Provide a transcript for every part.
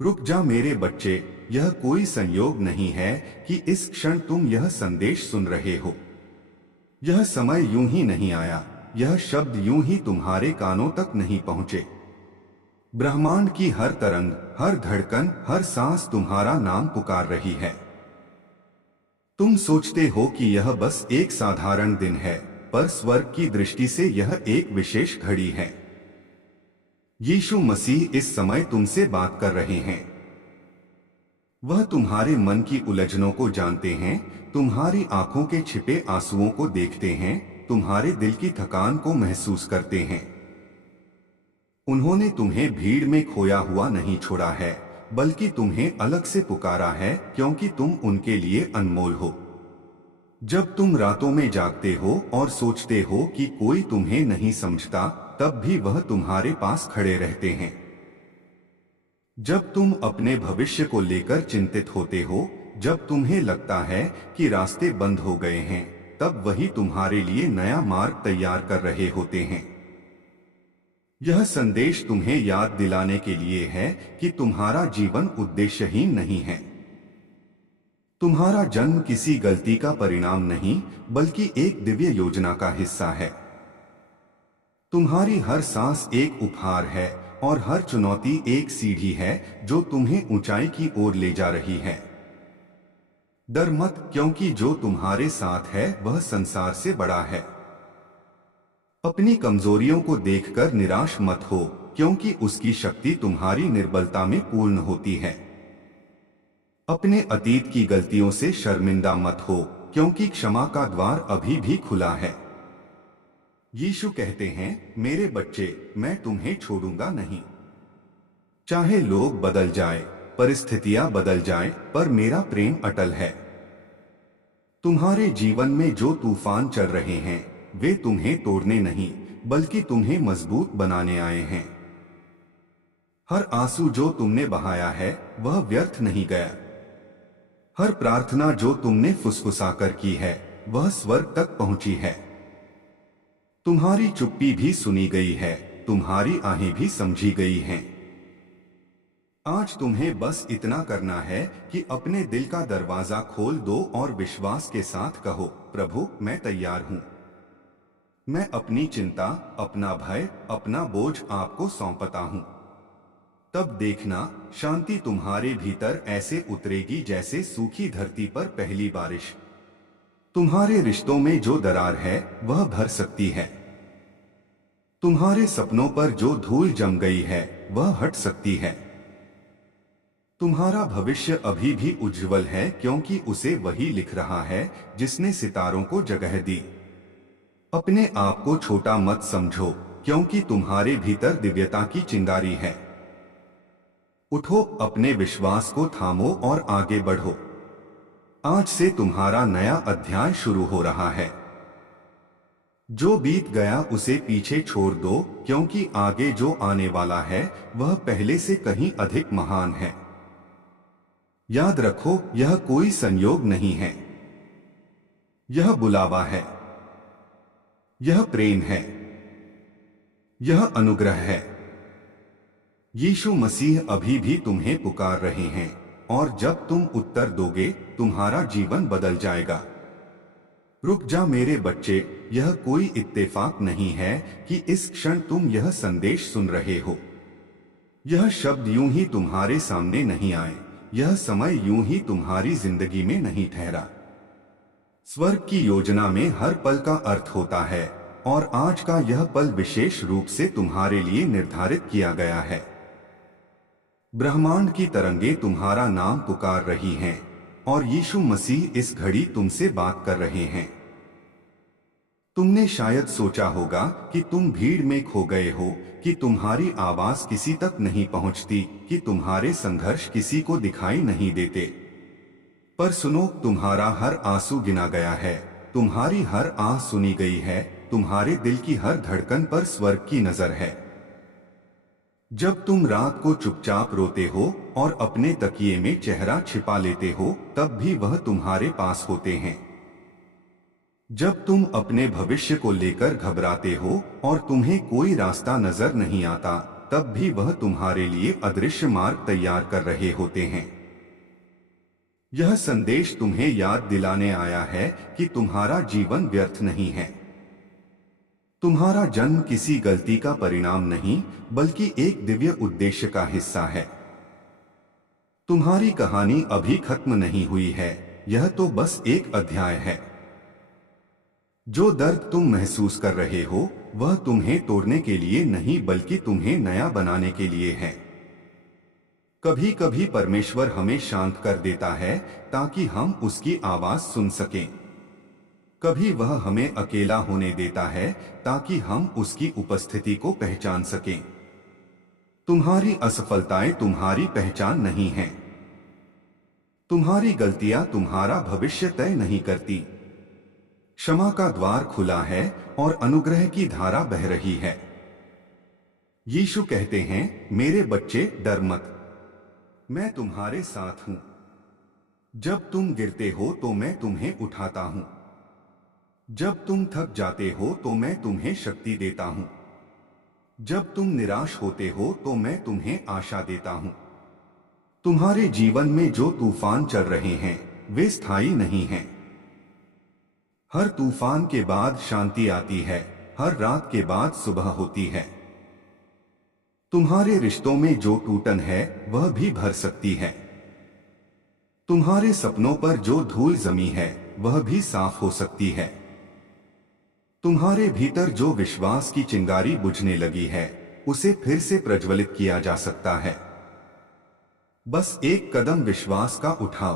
रुक जा मेरे बच्चे, यह कोई संयोग नहीं है कि इस क्षण तुम यह संदेश सुन रहे हो। यह समय यूं ही नहीं आया, यह शब्द यूं ही तुम्हारे कानों तक नहीं पहुंचे। ब्रह्मांड की हर तरंग, हर धड़कन, हर सांस तुम्हारा नाम पुकार रही है। तुम सोचते हो कि यह बस एक साधारण दिन है, पर स्वर्ग की दृष्टि से यह एक विशेष घड़ी है। यीशु मसीह इस समय तुमसे बात कर रहे हैं। वह तुम्हारे मन की उलझनों को जानते हैं, तुम्हारी आंखों के छिपे आंसुओं को देखते हैं, तुम्हारे दिल की थकान को महसूस करते हैं। उन्होंने तुम्हें भीड़ में खोया हुआ नहीं छोड़ा है, बल्कि तुम्हें अलग से पुकारा है, क्योंकि तुम उनके लिए अनमोल हो। जब तुम रातों में जागते हो और सोचते हो कि कोई तुम्हें नहीं समझता, तब भी वह तुम्हारे पास खड़े रहते हैं। जब तुम अपने भविष्य को लेकर चिंतित होते हो, जब तुम्हें लगता है कि रास्ते बंद हो गए हैं, तब वही तुम्हारे लिए नया मार्ग तैयार कर रहे होते हैं। यह संदेश तुम्हें याद दिलाने के लिए है कि तुम्हारा जीवन उद्देश्यहीन नहीं है। तुम्हारा जन्म किसी गलती का परिणाम नहीं, बल्कि एक दिव्य योजना का हिस्सा है। तुम्हारी हर सांस एक उपहार है और हर चुनौती एक सीढ़ी है जो तुम्हें ऊंचाई की ओर ले जा रही है। डर मत, क्योंकि जो तुम्हारे साथ है वह संसार से बड़ा है। अपनी कमजोरियों को देखकर निराश मत हो, क्योंकि उसकी शक्ति तुम्हारी निर्बलता में पूर्ण होती है। अपने अतीत की गलतियों से शर्मिंदा मत हो, क्योंकि क्षमा का द्वार अभी भी खुला है। यीशु कहते हैं, मेरे बच्चे, मैं तुम्हें छोड़ूंगा नहीं। चाहे लोग बदल जाएं, परिस्थितियां बदल जाएं, पर मेरा प्रेम अटल है। तुम्हारे जीवन में जो तूफान चल रहे हैं, वे तुम्हें तोड़ने नहीं, बल्कि तुम्हें मजबूत बनाने आए हैं। हर आंसू जो तुमने बहाया है, वह व्यर्थ नहीं गया। हर प्रार्थना जो तुमने फुसफुसाकर की है, वह स्वर्ग तक पहुंची है। तुम्हारी चुप्पी भी सुनी गई है, तुम्हारी आहें भी समझी गई हैं। आज तुम्हें बस इतना करना है कि अपने दिल का दरवाजा खोल दो और विश्वास के साथ कहो, प्रभु, मैं तैयार हूं। मैं अपनी चिंता, अपना भय, अपना बोझ आपको सौंपता हूं। तब देखना, शांति तुम्हारे भीतर ऐसे उतरेगी जैसे सूखी धरती पर पहली बारिश। तुम्हारे रिश्तों में जो दरार है, वह भर सकती है। तुम्हारे सपनों पर जो धूल जम गई है, वह हट सकती है। तुम्हारा भविष्य अभी भी उज्जवल है, क्योंकि उसे वही लिख रहा है जिसने सितारों को जगह दी। अपने आप को छोटा मत समझो, क्योंकि तुम्हारे भीतर दिव्यता की चिंगारी है। उठो, अपने विश्वास को थामो और आगे बढ़ो। आज से तुम्हारा नया अध्याय शुरू हो रहा है। जो बीत गया उसे पीछे छोड़ दो, क्योंकि आगे जो आने वाला है वह पहले से कहीं अधिक महान है। याद रखो, यह कोई संयोग नहीं है, यह बुलावा है, यह प्रेम है, यह अनुग्रह है। यीशु मसीह अभी भी तुम्हें पुकार रहे हैं, और जब तुम उत्तर दोगे, तुम्हारा जीवन बदल जाएगा। रुक जा मेरे बच्चे, यह कोई इत्तेफाक नहीं है कि इस क्षण तुम यह संदेश सुन रहे हो। यह शब्द यूं ही तुम्हारे सामने नहीं आए, यह समय यूं ही तुम्हारी जिंदगी में नहीं ठहरा। स्वर्ग की योजना में हर पल का अर्थ होता है, और आज का यह पल विशेष रूप से तुम्हारे लिए निर्धारित किया गया है। ब्रह्मांड की तरंगे तुम्हारा नाम पुकार रही हैं, और यीशु मसीह इस घड़ी तुमसे बात कर रहे हैं। तुमने शायद सोचा होगा कि तुम भीड़ में खो गए हो, कि तुम्हारी आवाज किसी तक नहीं पहुंचती, कि तुम्हारे संघर्ष किसी को दिखाई नहीं देते। पर सुनो, तुम्हारा हर आंसू गिना गया है, तुम्हारी हर आह सुनी गई है, तुम्हारे दिल की हर धड़कन पर स्वर्ग की नजर है। जब तुम रात को चुपचाप रोते हो और अपने तकिए में चेहरा छिपा लेते हो, तब भी वह तुम्हारे पास होते हैं। जब तुम अपने भविष्य को लेकर घबराते हो और तुम्हें कोई रास्ता नजर नहीं आता, तब भी वह तुम्हारे लिए अदृश्य मार्ग तैयार कर रहे होते हैं। यह संदेश तुम्हें याद दिलाने आया है कि तुम्हारा जीवन व्यर्थ नहीं है। तुम्हारा जन्म किसी गलती का परिणाम नहीं, बल्कि एक दिव्य उद्देश्य का हिस्सा है। तुम्हारी कहानी अभी खत्म नहीं हुई है, यह तो बस एक अध्याय है। जो दर्द तुम महसूस कर रहे हो, वह तुम्हें तोड़ने के लिए नहीं, बल्कि तुम्हें नया बनाने के लिए है। कभी कभी परमेश्वर हमें शांत कर देता है ताकि हम उसकी आवाज सुन सकें। कभी वह हमें अकेला होने देता है ताकि हम उसकी उपस्थिति को पहचान सकें। तुम्हारी असफलताएं तुम्हारी पहचान नहीं हैं। तुम्हारी गलतियां तुम्हारा भविष्य तय नहीं करती। क्षमा का द्वार खुला है और अनुग्रह की धारा बह रही है। यीशु कहते हैं, मेरे बच्चे डर मत, मैं तुम्हारे साथ हूं। जब तुम गिरते हो तो मैं तुम्हें उठाता हूं। जब तुम थक जाते हो तो मैं तुम्हें शक्ति देता हूं। जब तुम निराश होते हो तो मैं तुम्हें आशा देता हूं। तुम्हारे जीवन में जो तूफान चल रहे हैं, वे स्थायी नहीं हैं। हर तूफान के बाद शांति आती है, हर रात के बाद सुबह होती है। तुम्हारे रिश्तों में जो टूटन है, वह भी भर सकती है। तुम्हारे सपनों पर जो धूल जमी है, वह भी साफ हो सकती है। तुम्हारे भीतर जो विश्वास की चिंगारी बुझने लगी है, उसे फिर से प्रज्वलित किया जा सकता है। बस एक कदम विश्वास का उठाओ।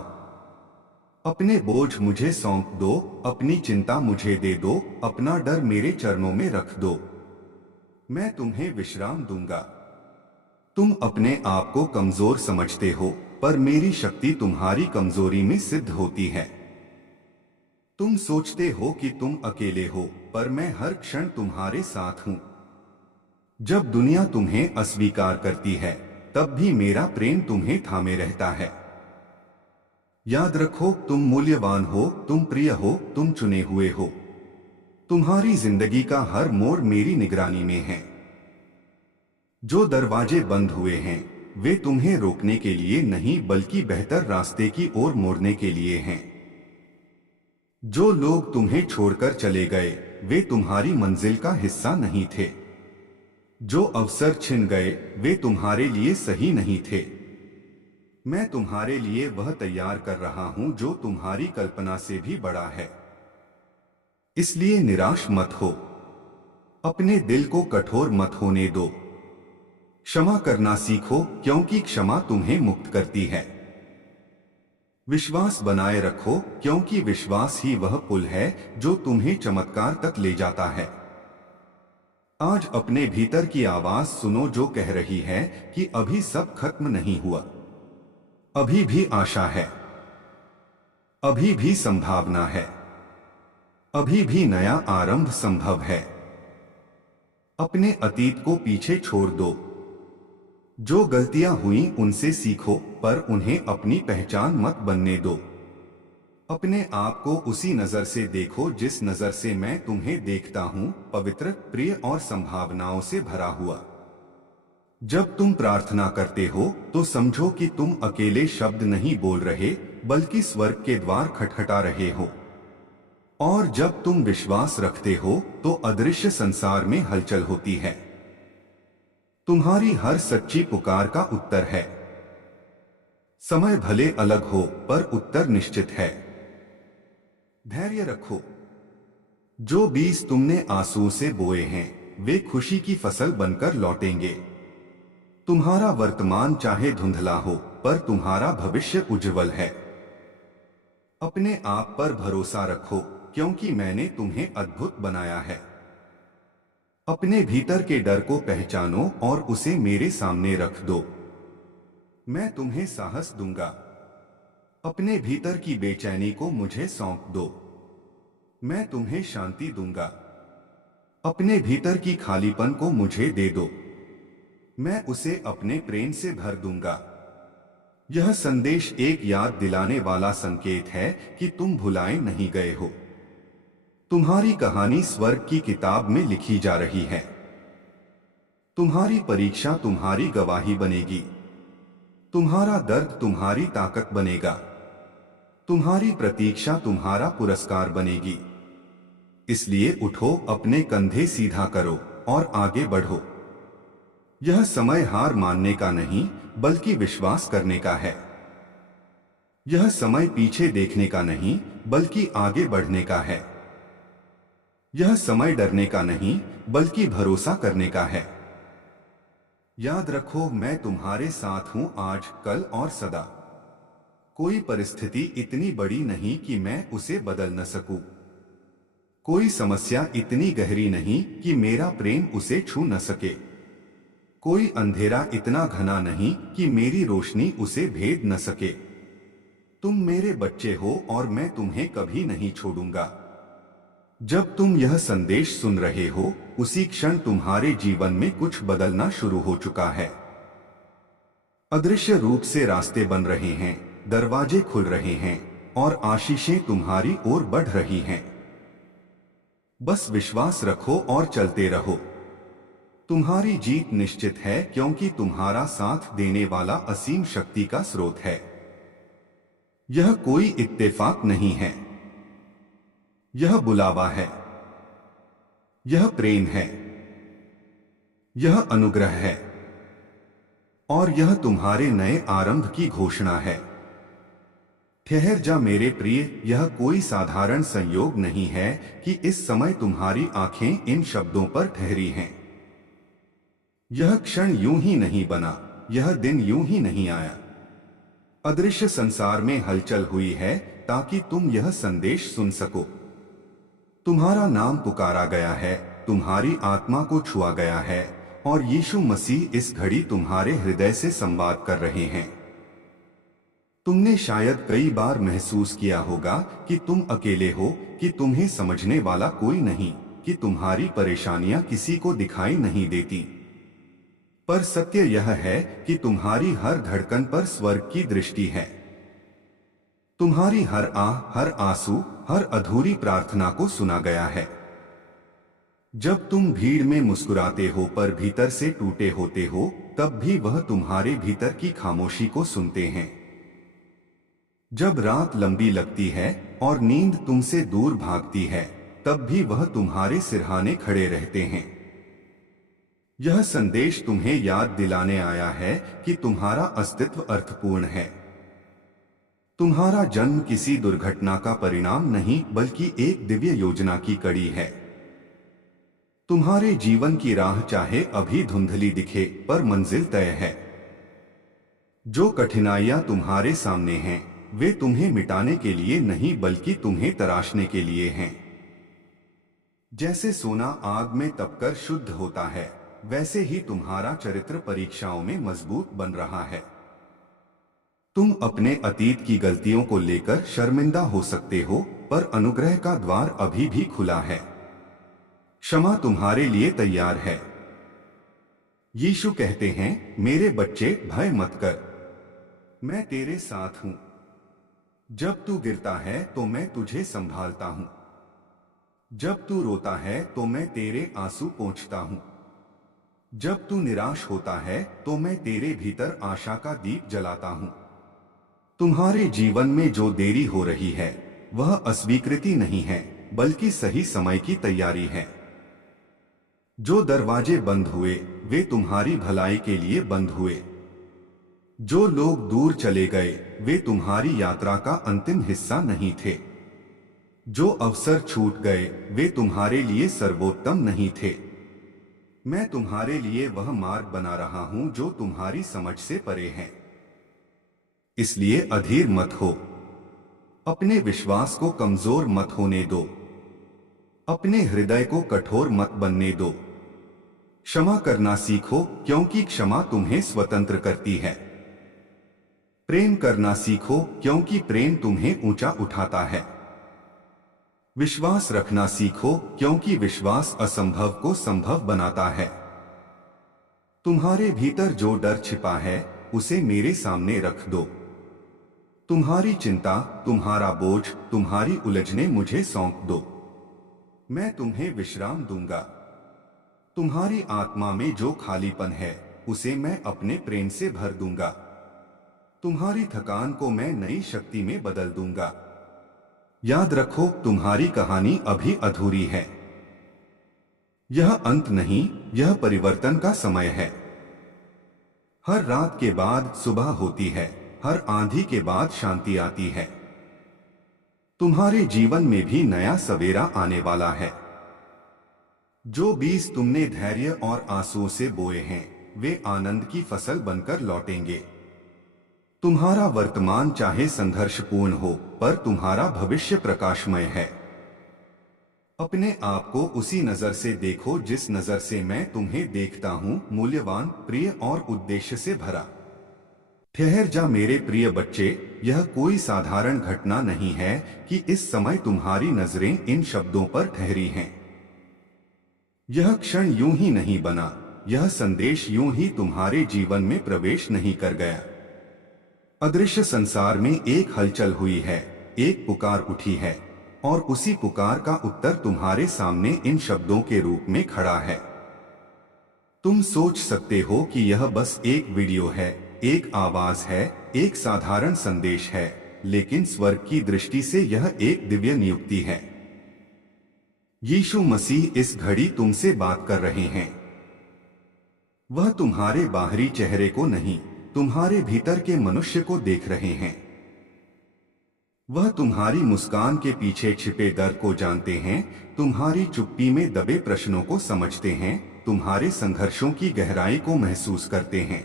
अपने बोझ मुझे सौंप दो, अपनी चिंता मुझे दे दो, अपना डर मेरे चरणों में रख दो। मैं तुम्हें विश्राम दूंगा। तुम अपने आप को कमजोर समझते हो, पर मेरी शक्ति तुम्हारी कमजोरी में सिद्ध होती है। तुम सोचते हो कि तुम अकेले हो, पर मैं हर क्षण तुम्हारे साथ हूं। जब दुनिया तुम्हें अस्वीकार करती है, तब भी मेरा प्रेम तुम्हें थामे रहता है। याद रखो, तुम मूल्यवान हो, तुम प्रिय हो, तुम चुने हुए हो। तुम्हारी जिंदगी का हर मोड़ मेरी निगरानी में है। जो दरवाजे बंद हुए हैं, वे तुम्हें रोकने के लिए नहीं, बल्कि बेहतर रास्ते की ओर मोड़ने के लिए हैं। जो लोग तुम्हें छोड़कर चले गए, वे तुम्हारी मंजिल का हिस्सा नहीं थे। जो अवसर छिन गए, वे तुम्हारे लिए सही नहीं थे। मैं तुम्हारे लिए वह तैयार कर रहा हूं जो तुम्हारी कल्पना से भी बड़ा है। इसलिए निराश मत हो। अपने दिल को कठोर मत होने दो। क्षमा करना सीखो, क्योंकि क्षमा तुम्हें मुक्त करती है। विश्वास बनाए रखो, क्योंकि विश्वास ही वह पुल है जो तुम्हें चमत्कार तक ले जाता है। आज अपने भीतर की आवाज सुनो जो कह रही है कि अभी सब खत्म नहीं हुआ। अभी भी आशा है, अभी भी संभावना है, अभी भी नया आरंभ संभव है। अपने अतीत को पीछे छोड़ दो। जो गलतियां हुई उनसे सीखो, पर उन्हें अपनी पहचान मत बनने दो। अपने आप को उसी नजर से देखो जिस नजर से मैं तुम्हें देखता हूं, पवित्र, प्रिय और संभावनाओं से भरा हुआ। जब तुम प्रार्थना करते हो तो समझो कि तुम अकेले शब्द नहीं बोल रहे, बल्कि स्वर्ग के द्वार खटखटा रहे हो। और जब तुम विश्वास रखते हो तो अदृश्य संसार में हलचल होती है। तुम्हारी हर सच्ची पुकार का उत्तर है। समय भले अलग हो, पर उत्तर निश्चित है। धैर्य रखो। जो बीज तुमने आंसू से बोए हैं, वे खुशी की फसल बनकर लौटेंगे। तुम्हारा वर्तमान चाहे धुंधला हो, पर तुम्हारा भविष्य उज्जवल है। अपने आप पर भरोसा रखो, क्योंकि मैंने तुम्हें अद्भुत बनाया है। अपने भीतर के डर को पहचानो और उसे मेरे सामने रख दो। मैं तुम्हें साहस दूंगा। अपने भीतर की बेचैनी को मुझे सौंप दो। मैं तुम्हें शांति दूंगा। अपने भीतर की खालीपन को मुझे दे दो। मैं उसे अपने प्रेम से भर दूंगा। यह संदेश एक याद दिलाने वाला संकेत है कि तुम भुलाए नहीं गए हो। तुम्हारी कहानी स्वर्ग की किताब में लिखी जा रही है। तुम्हारी परीक्षा तुम्हारी गवाही बनेगी। तुम्हारा दर्द तुम्हारी ताकत बनेगा। तुम्हारी प्रतीक्षा तुम्हारा पुरस्कार बनेगी। इसलिए उठो, अपने कंधे सीधा करो और आगे बढ़ो। यह समय हार मानने का नहीं, बल्कि विश्वास करने का है। यह समय पीछे देखने का नहीं, बल्कि आगे बढ़ने का है। यह समय डरने का नहीं, बल्कि भरोसा करने का है। याद रखो, मैं तुम्हारे साथ हूं आज, कल और सदा। कोई परिस्थिति इतनी बड़ी नहीं कि मैं उसे बदल न सकूं। कोई समस्या इतनी गहरी नहीं कि मेरा प्रेम उसे छू न सके। कोई अंधेरा इतना घना नहीं कि मेरी रोशनी उसे भेद न सके। तुम मेरे बच्चे हो और मैं तुम्हें कभी नहीं छोड़ूंगा। जब तुम यह संदेश सुन रहे हो, उसी क्षण तुम्हारे जीवन में कुछ बदलना शुरू हो चुका है। अदृश्य रूप से रास्ते बन रहे हैं, दरवाजे खुल रहे हैं और आशीषें तुम्हारी ओर बढ़ रही हैं। बस विश्वास रखो और चलते रहो। तुम्हारी जीत निश्चित है, क्योंकि तुम्हारा साथ देने वाला असीम शक्ति का स्रोत है। यह कोई इत्तेफाक नहीं है, यह बुलावा है। यह प्रेम है, यह अनुग्रह है और यह तुम्हारे नए आरंभ की घोषणा है। ठहर जा मेरे प्रिय, यह कोई साधारण संयोग नहीं है कि इस समय तुम्हारी आंखें इन शब्दों पर ठहरी हैं। यह क्षण यूं ही नहीं बना, यह दिन यूं ही नहीं आया। अदृश्य संसार में हलचल हुई है ताकि तुम यह संदेश सुन सको। तुम्हारा नाम पुकारा गया है, तुम्हारी आत्मा को छुआ गया है और यीशु मसीह इस घड़ी तुम्हारे हृदय से संवाद कर रहे हैं। तुमने शायद कई बार महसूस किया होगा कि तुम अकेले हो, कि तुम्हें समझने वाला कोई नहीं, कि तुम्हारी परेशानियां किसी को दिखाई नहीं देती। पर सत्य यह है कि तुम्हारी हर धड़कन पर स्वर्ग की दृष्टि है। तुम्हारी हर आह, हर आंसू, हर अधूरी प्रार्थना को सुना गया है। जब तुम भीड़ में मुस्कुराते हो पर भीतर से टूटे होते हो, तब भी वह तुम्हारे भीतर की खामोशी को सुनते हैं। जब रात लंबी लगती है और नींद तुमसे दूर भागती है, तब भी वह तुम्हारे सिरहाने खड़े रहते हैं। यह संदेश तुम्हें याद दिलाने आया है कि तुम्हारा अस्तित्व अर्थपूर्ण है। तुम्हारा जन्म किसी दुर्घटना का परिणाम नहीं, बल्कि एक दिव्य योजना की कड़ी है। तुम्हारे जीवन की राह चाहे अभी धुंधली दिखे, पर मंजिल तय है। जो कठिनाइयां तुम्हारे सामने हैं, वे तुम्हें मिटाने के लिए नहीं, बल्कि तुम्हें तराशने के लिए हैं। जैसे सोना आग में तपकर शुद्ध होता है, वैसे ही तुम्हारा चरित्र परीक्षाओं में मजबूत बन रहा है। तुम अपने अतीत की गलतियों को लेकर शर्मिंदा हो सकते हो, पर अनुग्रह का द्वार अभी भी खुला है। क्षमा तुम्हारे लिए तैयार है। यीशु कहते हैं, मेरे बच्चे, भय मत कर, मैं तेरे साथ हूं। जब तू गिरता है तो मैं तुझे संभालता हूं। जब तू रोता है तो मैं तेरे आंसू पोंछता हूं। जब तू निराश होता है तो मैं तेरे भीतर आशा का दीप जलाता हूं। तुम्हारे जीवन में जो देरी हो रही है, वह अस्वीकृति नहीं है, बल्कि सही समय की तैयारी है। जो दरवाजे बंद हुए, वे तुम्हारी भलाई के लिए बंद हुए। जो लोग दूर चले गए, वे तुम्हारी यात्रा का अंतिम हिस्सा नहीं थे। जो अवसर छूट गए, वे तुम्हारे लिए सर्वोत्तम नहीं थे। मैं तुम्हारे लिए वह मार्ग बना रहा हूं जो तुम्हारी समझ से परे है। इसलिए अधीर मत हो। अपने विश्वास को कमजोर मत होने दो। अपने हृदय को कठोर मत बनने दो। क्षमा करना सीखो, क्योंकि क्षमा तुम्हें स्वतंत्र करती है। प्रेम करना सीखो, क्योंकि प्रेम तुम्हें ऊंचा उठाता है। विश्वास रखना सीखो, क्योंकि विश्वास असंभव को संभव बनाता है। तुम्हारे भीतर जो डर छिपा है, उसे मेरे सामने रख दो। तुम्हारी चिंता, तुम्हारा बोझ, तुम्हारी उलझने मुझे सौंप दो। मैं तुम्हें विश्राम दूंगा। तुम्हारी आत्मा में जो खालीपन है उसे मैं अपने प्रेम से भर दूंगा। तुम्हारी थकान को मैं नई शक्ति में बदल दूंगा। याद रखो, तुम्हारी कहानी अभी अधूरी है। यह अंत नहीं, यह परिवर्तन का समय है। हर रात के बाद सुबह होती है, हर आंधी के बाद शांति आती है। तुम्हारे जीवन में भी नया सवेरा आने वाला है। जो बीज तुमने धैर्य और आंसुओं से बोए हैं वे आनंद की फसल बनकर लौटेंगे। तुम्हारा वर्तमान चाहे संघर्षपूर्ण हो, पर तुम्हारा भविष्य प्रकाशमय है। अपने आप को उसी नजर से देखो जिस नजर से मैं तुम्हें देखता हूँ, मूल्यवान, प्रिय और उद्देश्य से भरा। ठहर जा मेरे प्रिय बच्चे, यह कोई साधारण घटना नहीं है कि इस समय तुम्हारी नजरें इन शब्दों पर ठहरी हैं। यह क्षण यूं ही नहीं बना, यह संदेश यूं ही तुम्हारे जीवन में प्रवेश नहीं कर गया। अदृश्य संसार में एक हलचल हुई है, एक पुकार उठी है, और उसी पुकार का उत्तर तुम्हारे सामने इन शब्दों के रूप में खड़ा है। तुम सोच सकते हो कि यह बस एक वीडियो है, एक आवाज है, एक साधारण संदेश है, लेकिन स्वर्ग की दृष्टि से यह एक दिव्य नियुक्ति है। यीशु मसीह इस घड़ी तुमसे बात कर रहे हैं। वह तुम्हारे बाहरी चेहरे को नहीं, तुम्हारे भीतर के मनुष्य को देख रहे हैं। वह तुम्हारी मुस्कान के पीछे छिपे दर्द को जानते हैं, तुम्हारी चुप्पी में दबे प्रश्नों को समझते हैं, तुम्हारे संघर्षों की गहराई को महसूस करते हैं।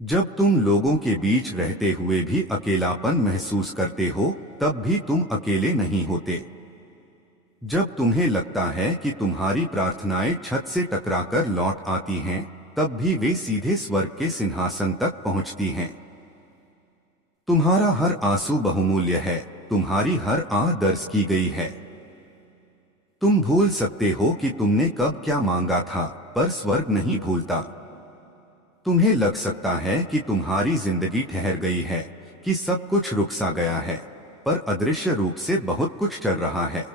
जब तुम लोगों के बीच रहते हुए भी अकेलापन महसूस करते हो, तब भी तुम अकेले नहीं होते। जब तुम्हें लगता है कि तुम्हारी प्रार्थनाएं छत से टकराकर लौट आती हैं, तब भी वे सीधे स्वर्ग के सिंहासन तक पहुंचती हैं। तुम्हारा हर आंसू बहुमूल्य है, तुम्हारी हर आह दर्ज की गई है। तुम भूल सकते हो कि तुमने कब क्या मांगा था, पर स्वर्ग नहीं भूलता। तुम्हें लग सकता है कि तुम्हारी जिंदगी ठहर गई है, कि सब कुछ रुक सा गया है, पर अदृश्य रूप से बहुत कुछ चल रहा है।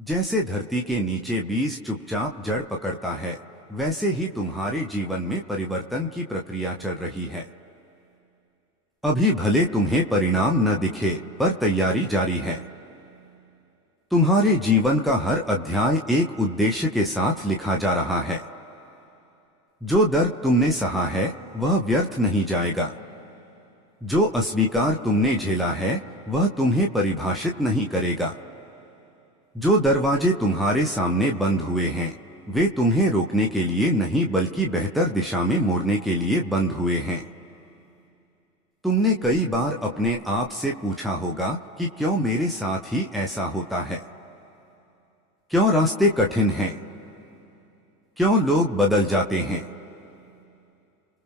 जैसे धरती के नीचे बीज चुपचाप जड़ पकड़ता है, वैसे ही तुम्हारे जीवन में परिवर्तन की प्रक्रिया चल रही है। अभी भले तुम्हें परिणाम न दिखे, पर तैयारी जारी है। तुम्हारे जीवन का हर अध्याय एक उद्देश्य के साथ लिखा जा रहा है। जो दर्द तुमने सहा है वह व्यर्थ नहीं जाएगा। जो अस्वीकार तुमने झेला है वह तुम्हें परिभाषित नहीं करेगा। जो दरवाजे तुम्हारे सामने बंद हुए हैं वे तुम्हें रोकने के लिए नहीं, बल्कि बेहतर दिशा में मोड़ने के लिए बंद हुए हैं। तुमने कई बार अपने आप से पूछा होगा कि क्यों मेरे साथ ही ऐसा होता है? क्यों रास्ते कठिन हैं? क्यों लोग बदल जाते हैं?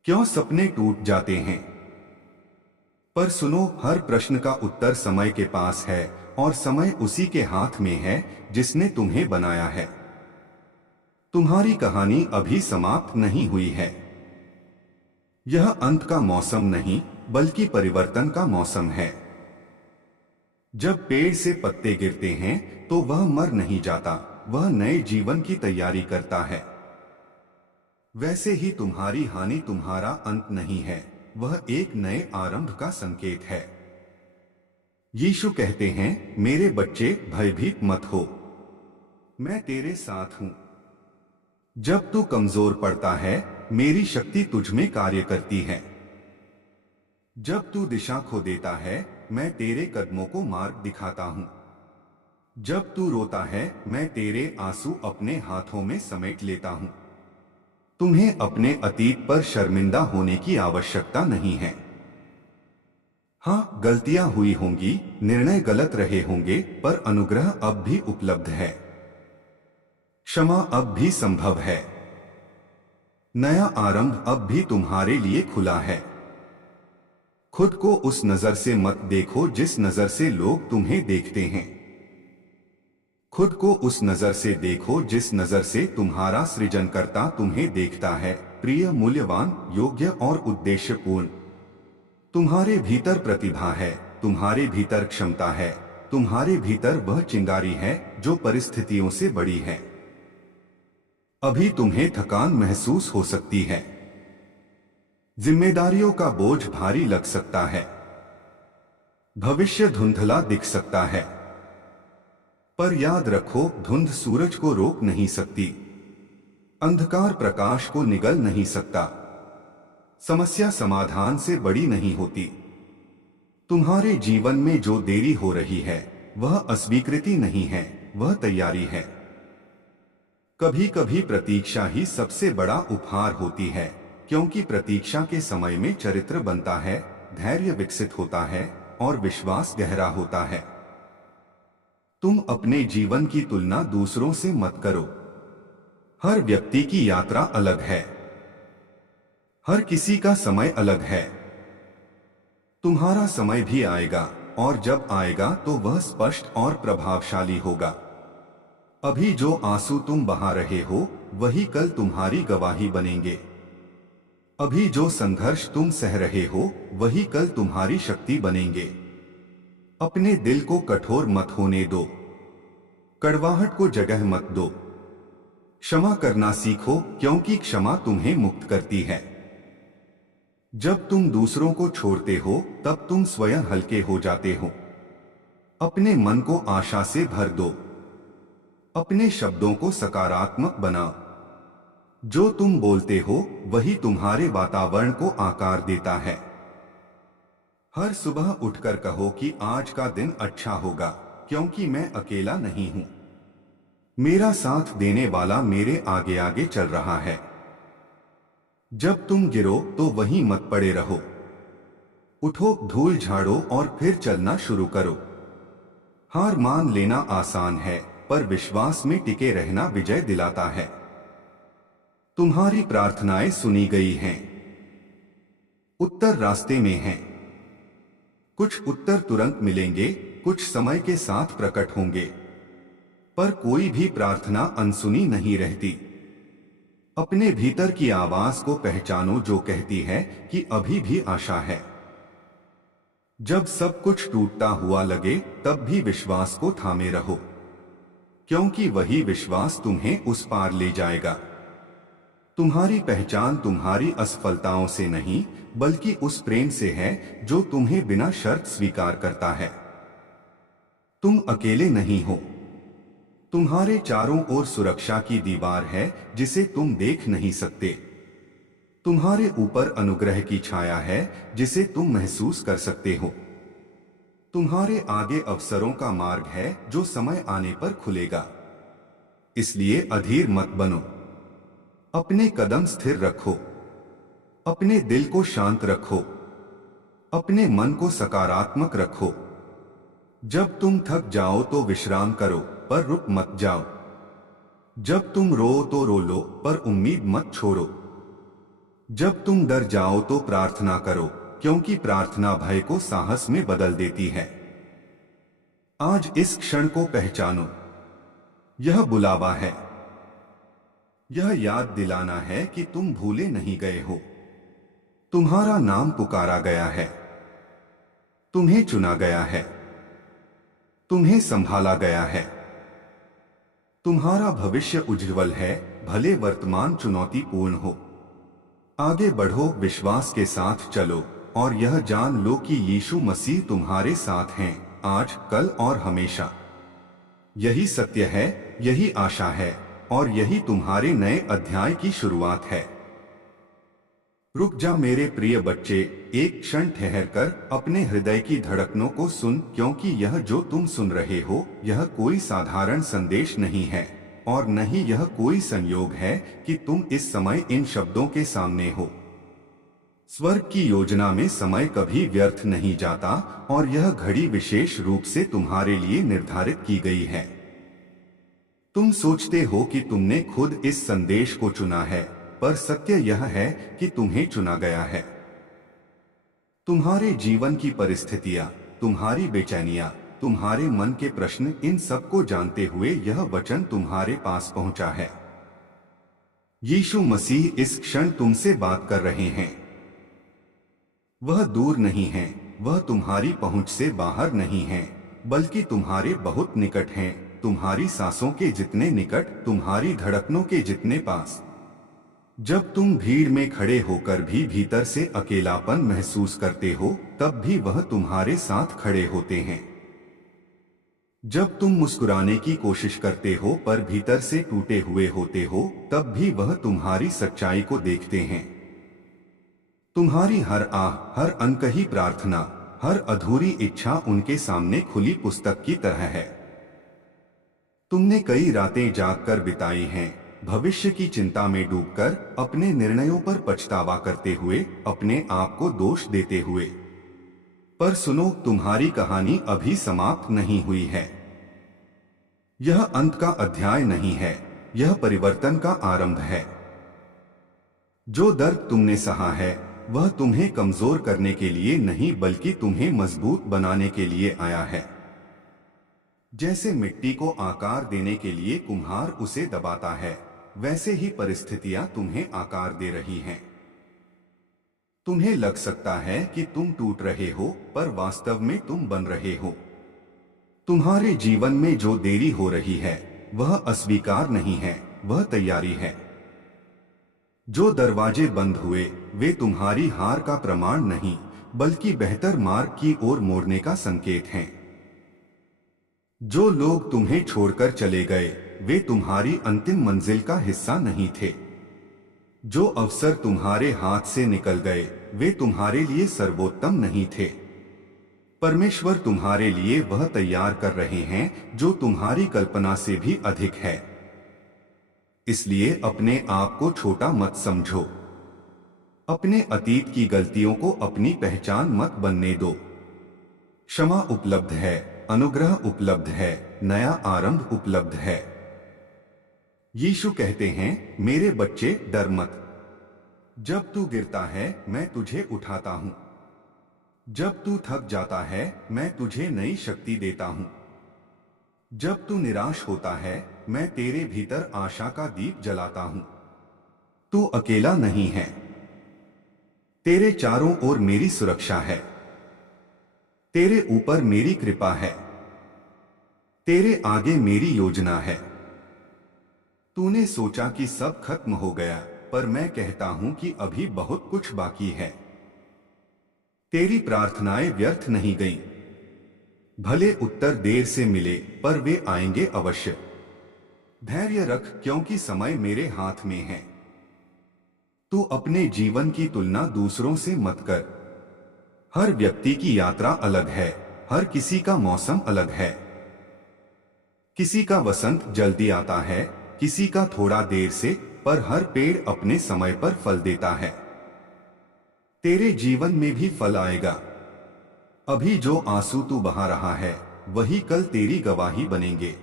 क्यों सपने टूट जाते हैं? पर सुनो, हर प्रश्न का उत्तर समय के पास है, और समय उसी के हाथ में है जिसने तुम्हें बनाया है। तुम्हारी कहानी अभी समाप्त नहीं हुई है। यह अंत का मौसम नहीं, बल्कि परिवर्तन का मौसम है। जब पेड़ से पत्ते गिरते हैं तो वह मर नहीं जाता, वह नए जीवन की तैयारी करता है। वैसे ही तुम्हारी हानि तुम्हारा अंत नहीं है, वह एक नए आरंभ का संकेत है। यीशु कहते हैं, मेरे बच्चे, भयभीत मत हो, मैं तेरे साथ हूं। जब तू कमजोर पड़ता है, मेरी शक्ति तुझ में कार्य करती है। जब तू दिशा खो देता है, मैं तेरे कदमों को मार्ग दिखाता हूं। जब तू रोता है, मैं तेरे आंसू अपने हाथों में समेट लेता हूं। तुम्हें अपने अतीत पर शर्मिंदा होने की आवश्यकता नहीं है। हाँ, गलतियां हुई होंगी, निर्णय गलत रहे होंगे, पर अनुग्रह अब भी उपलब्ध है। क्षमा अब भी संभव है। नया आरंभ अब भी तुम्हारे लिए खुला है। खुद को उस नजर से मत देखो जिस नजर से लोग तुम्हें देखते हैं। खुद को उस नजर से देखो जिस नजर से तुम्हारा सृजनकर्ता तुम्हें देखता है, प्रिय, मूल्यवान, योग्य और उद्देश्यपूर्ण। तुम्हारे भीतर प्रतिभा है, तुम्हारे भीतर क्षमता है, तुम्हारे भीतर वह चिंगारी है जो परिस्थितियों से बड़ी है। अभी तुम्हें थकान महसूस हो सकती है, जिम्मेदारियों का बोझ भारी लग सकता है, भविष्य धुंधला दिख सकता है। पर याद रखो, धुंध सूरज को रोक नहीं सकती, अंधकार प्रकाश को निगल नहीं सकता, समस्या समाधान से बड़ी नहीं होती। तुम्हारे जीवन में जो देरी हो रही है वह अस्वीकृति नहीं है, वह तैयारी है। कभी कभी प्रतीक्षा ही सबसे बड़ा उपहार होती है, क्योंकि प्रतीक्षा के समय में चरित्र बनता है, धैर्य विकसित होता है और विश्वास गहरा होता है। तुम अपने जीवन की तुलना दूसरों से मत करो। हर व्यक्ति की यात्रा अलग है, हर किसी का समय अलग है। तुम्हारा समय भी आएगा, और जब आएगा तो वह स्पष्ट और प्रभावशाली होगा। अभी जो आंसू तुम बहा रहे हो वही कल तुम्हारी गवाही बनेंगे। अभी जो संघर्ष तुम सह रहे हो वही कल तुम्हारी शक्ति बनेंगे। अपने दिल को कठोर मत होने दो, कड़वाहट को जगह मत दो। क्षमा करना सीखो, क्योंकि क्षमा तुम्हें मुक्त करती है। जब तुम दूसरों को छोड़ते हो तब तुम स्वयं हल्के हो जाते हो। अपने मन को आशा से भर दो, अपने शब्दों को सकारात्मक बनाओ। जो तुम बोलते हो वही तुम्हारे वातावरण को आकार देता है। हर सुबह उठकर कहो कि आज का दिन अच्छा होगा, क्योंकि मैं अकेला नहीं हूं, मेरा साथ देने वाला मेरे आगे आगे चल रहा है। जब तुम गिरो तो वहीं मत पड़े रहो, उठो, धूल झाड़ो और फिर चलना शुरू करो। हार मान लेना आसान है, पर विश्वास में टिके रहना विजय दिलाता है। तुम्हारी प्रार्थनाएं सुनी गई हैं, उत्तर रास्ते में हैं। कुछ उत्तर तुरंत मिलेंगे, कुछ समय के साथ प्रकट होंगे, पर कोई भी प्रार्थना अनसुनी नहीं रहती। अपने भीतर की आवाज को पहचानो जो कहती है कि अभी भी आशा है। जब सब कुछ टूटता हुआ लगे तब भी विश्वास को थामे रहो, क्योंकि वही विश्वास तुम्हें उस पार ले जाएगा। तुम्हारी पहचान तुम्हारी असफलताओं से नहीं, बल्कि उस प्रेम से है जो तुम्हें बिना शर्त स्वीकार करता है। तुम अकेले नहीं हो, तुम्हारे चारों ओर सुरक्षा की दीवार है जिसे तुम देख नहीं सकते। तुम्हारे ऊपर अनुग्रह की छाया है जिसे तुम महसूस कर सकते हो। तुम्हारे आगे अवसरों का मार्ग है जो समय आने पर खुलेगा। इसलिए अधीर मत बनो, अपने कदम स्थिर रखो, अपने दिल को शांत रखो, अपने मन को सकारात्मक रखो। जब तुम थक जाओ तो विश्राम करो, पर रुक मत जाओ। जब तुम रो तो रो लो, पर उम्मीद मत छोड़ो। जब तुम डर जाओ तो प्रार्थना करो, क्योंकि प्रार्थना भय को साहस में बदल देती है। आज इस क्षण को पहचानो, यह बुलावा है, यह याद दिलाना है कि तुम भूले नहीं गए हो। तुम्हारा नाम पुकारा गया है, तुम्हें चुना गया है, तुम्हें संभाला गया है। तुम्हारा भविष्य उज्ज्वल है, भले वर्तमान चुनौतीपूर्ण हो। आगे बढ़ो, विश्वास के साथ चलो और यह जान लो कि यीशु मसीह तुम्हारे साथ हैं, आज, कल और हमेशा। यही सत्य है, यही आशा है और यही तुम्हारे नए अध्याय की शुरुआत है। रुक जा मेरे प्रिय बच्चे, एक क्षण ठहरकर अपने हृदय की धड़कनों को सुन, क्योंकि यह जो तुम सुन रहे हो यह कोई साधारण संदेश नहीं है और न ही यह कोई संयोग है कि तुम इस समय इन शब्दों के सामने हो। स्वर्ग की योजना में समय कभी व्यर्थ नहीं जाता और यह घड़ी विशेष रूप से तुम्हारे लिए निर्धारित की गई है। तुम सोचते हो कि तुमने खुद इस संदेश को चुना है, पर सत्य यह है कि तुम्हें चुना गया है। तुम्हारे जीवन की परिस्थितियां, तुम्हारी बेचैनियां, तुम्हारे मन के प्रश्न, इन सबको जानते हुए यह वचन तुम्हारे पास पहुंचा है। यीशु मसीह इस क्षण तुमसे बात कर रहे हैं। वह दूर नहीं है, वह तुम्हारी पहुंच से बाहर नहीं है, बल्कि तुम्हारे बहुत निकट हैं, तुम्हारी सांसों के जितने निकट, तुम्हारी धड़कनों के जितने पास। जब तुम भीड़ में खड़े होकर भी भीतर से अकेलापन महसूस करते हो, तब भी वह तुम्हारे साथ खड़े होते हैं। जब तुम मुस्कुराने की कोशिश करते हो पर भीतर से टूटे हुए होते हो, तब भी वह तुम्हारी सच्चाई को देखते हैं। तुम्हारी हर आह, हर अनकही प्रार्थना, हर अधूरी इच्छा उनके सामने खुली पुस्तक की तरह है। तुमने कई रातें जागकर बिताई हैं, भविष्य की चिंता में डूबकर, अपने निर्णयों पर पछतावा करते हुए, अपने आप को दोष देते हुए। पर सुनो, तुम्हारी कहानी अभी समाप्त नहीं हुई है। यह अंत का अध्याय नहीं है, यह परिवर्तन का आरंभ है। जो दर्द तुमने सहा है, वह तुम्हें कमजोर करने के लिए नहीं बल्कि तुम्हें मजबूत बनाने के लिए आया है। जैसे मिट्टी को आकार देने के लिए कुम्हार उसे दबाता है, वैसे ही परिस्थितियां तुम्हें आकार दे रही हैं। तुम्हें लग सकता है कि तुम टूट रहे हो, पर वास्तव में तुम बन रहे हो। तुम्हारे जीवन में जो देरी हो रही है, वह अस्वीकार नहीं है, वह तैयारी है। जो दरवाजे बंद हुए, वे तुम्हारी हार का प्रमाण नहीं, बल्कि बेहतर मार्ग की ओर मोड़ने का संकेत हैं। जो लोग तुम्हें छोड़कर चले गए, वे तुम्हारी अंतिम मंजिल का हिस्सा नहीं थे। जो अवसर तुम्हारे हाथ से निकल गए, वे तुम्हारे लिए सर्वोत्तम नहीं थे। परमेश्वर तुम्हारे लिए वह तैयार कर रहे हैं जो तुम्हारी कल्पना से भी अधिक है। इसलिए अपने आप को छोटा मत समझो। अपने अतीत की गलतियों को अपनी पहचान मत बनने दो। क्षमा उपलब्ध है, अनुग्रह उपलब्ध है, नया आरंभ उपलब्ध है। यीशु कहते हैं, मेरे बच्चे, डर मत। जब तू गिरता है, मैं तुझे उठाता हूं। जब तू थक जाता है, मैं तुझे नई शक्ति देता हूं। जब तू निराश होता है, मैं तेरे भीतर आशा का दीप जलाता हूं। तू अकेला नहीं है। तेरे चारों ओर मेरी सुरक्षा है। तेरे ऊपर मेरी कृपा है। तेरे आगे मेरी योजना है। तूने सोचा कि सब खत्म हो गया, पर मैं कहता हूं कि अभी बहुत कुछ बाकी है। तेरी प्रार्थनाएं व्यर्थ नहीं गईं। भले उत्तर देर से मिले, पर वे आएंगे अवश्य। धैर्य रख, क्योंकि समय मेरे हाथ में है। तू अपने जीवन की तुलना दूसरों से मत कर। हर व्यक्ति की यात्रा अलग है, हर किसी का मौसम अलग है। किसी का वसंत जल्दी आता है, किसी का थोड़ा देर से, पर हर पेड़ अपने समय पर फल देता है। तेरे जीवन में भी फल आएगा। अभी जो आंसू तू बहा रहा है, वही कल तेरी गवाही बनेंगे।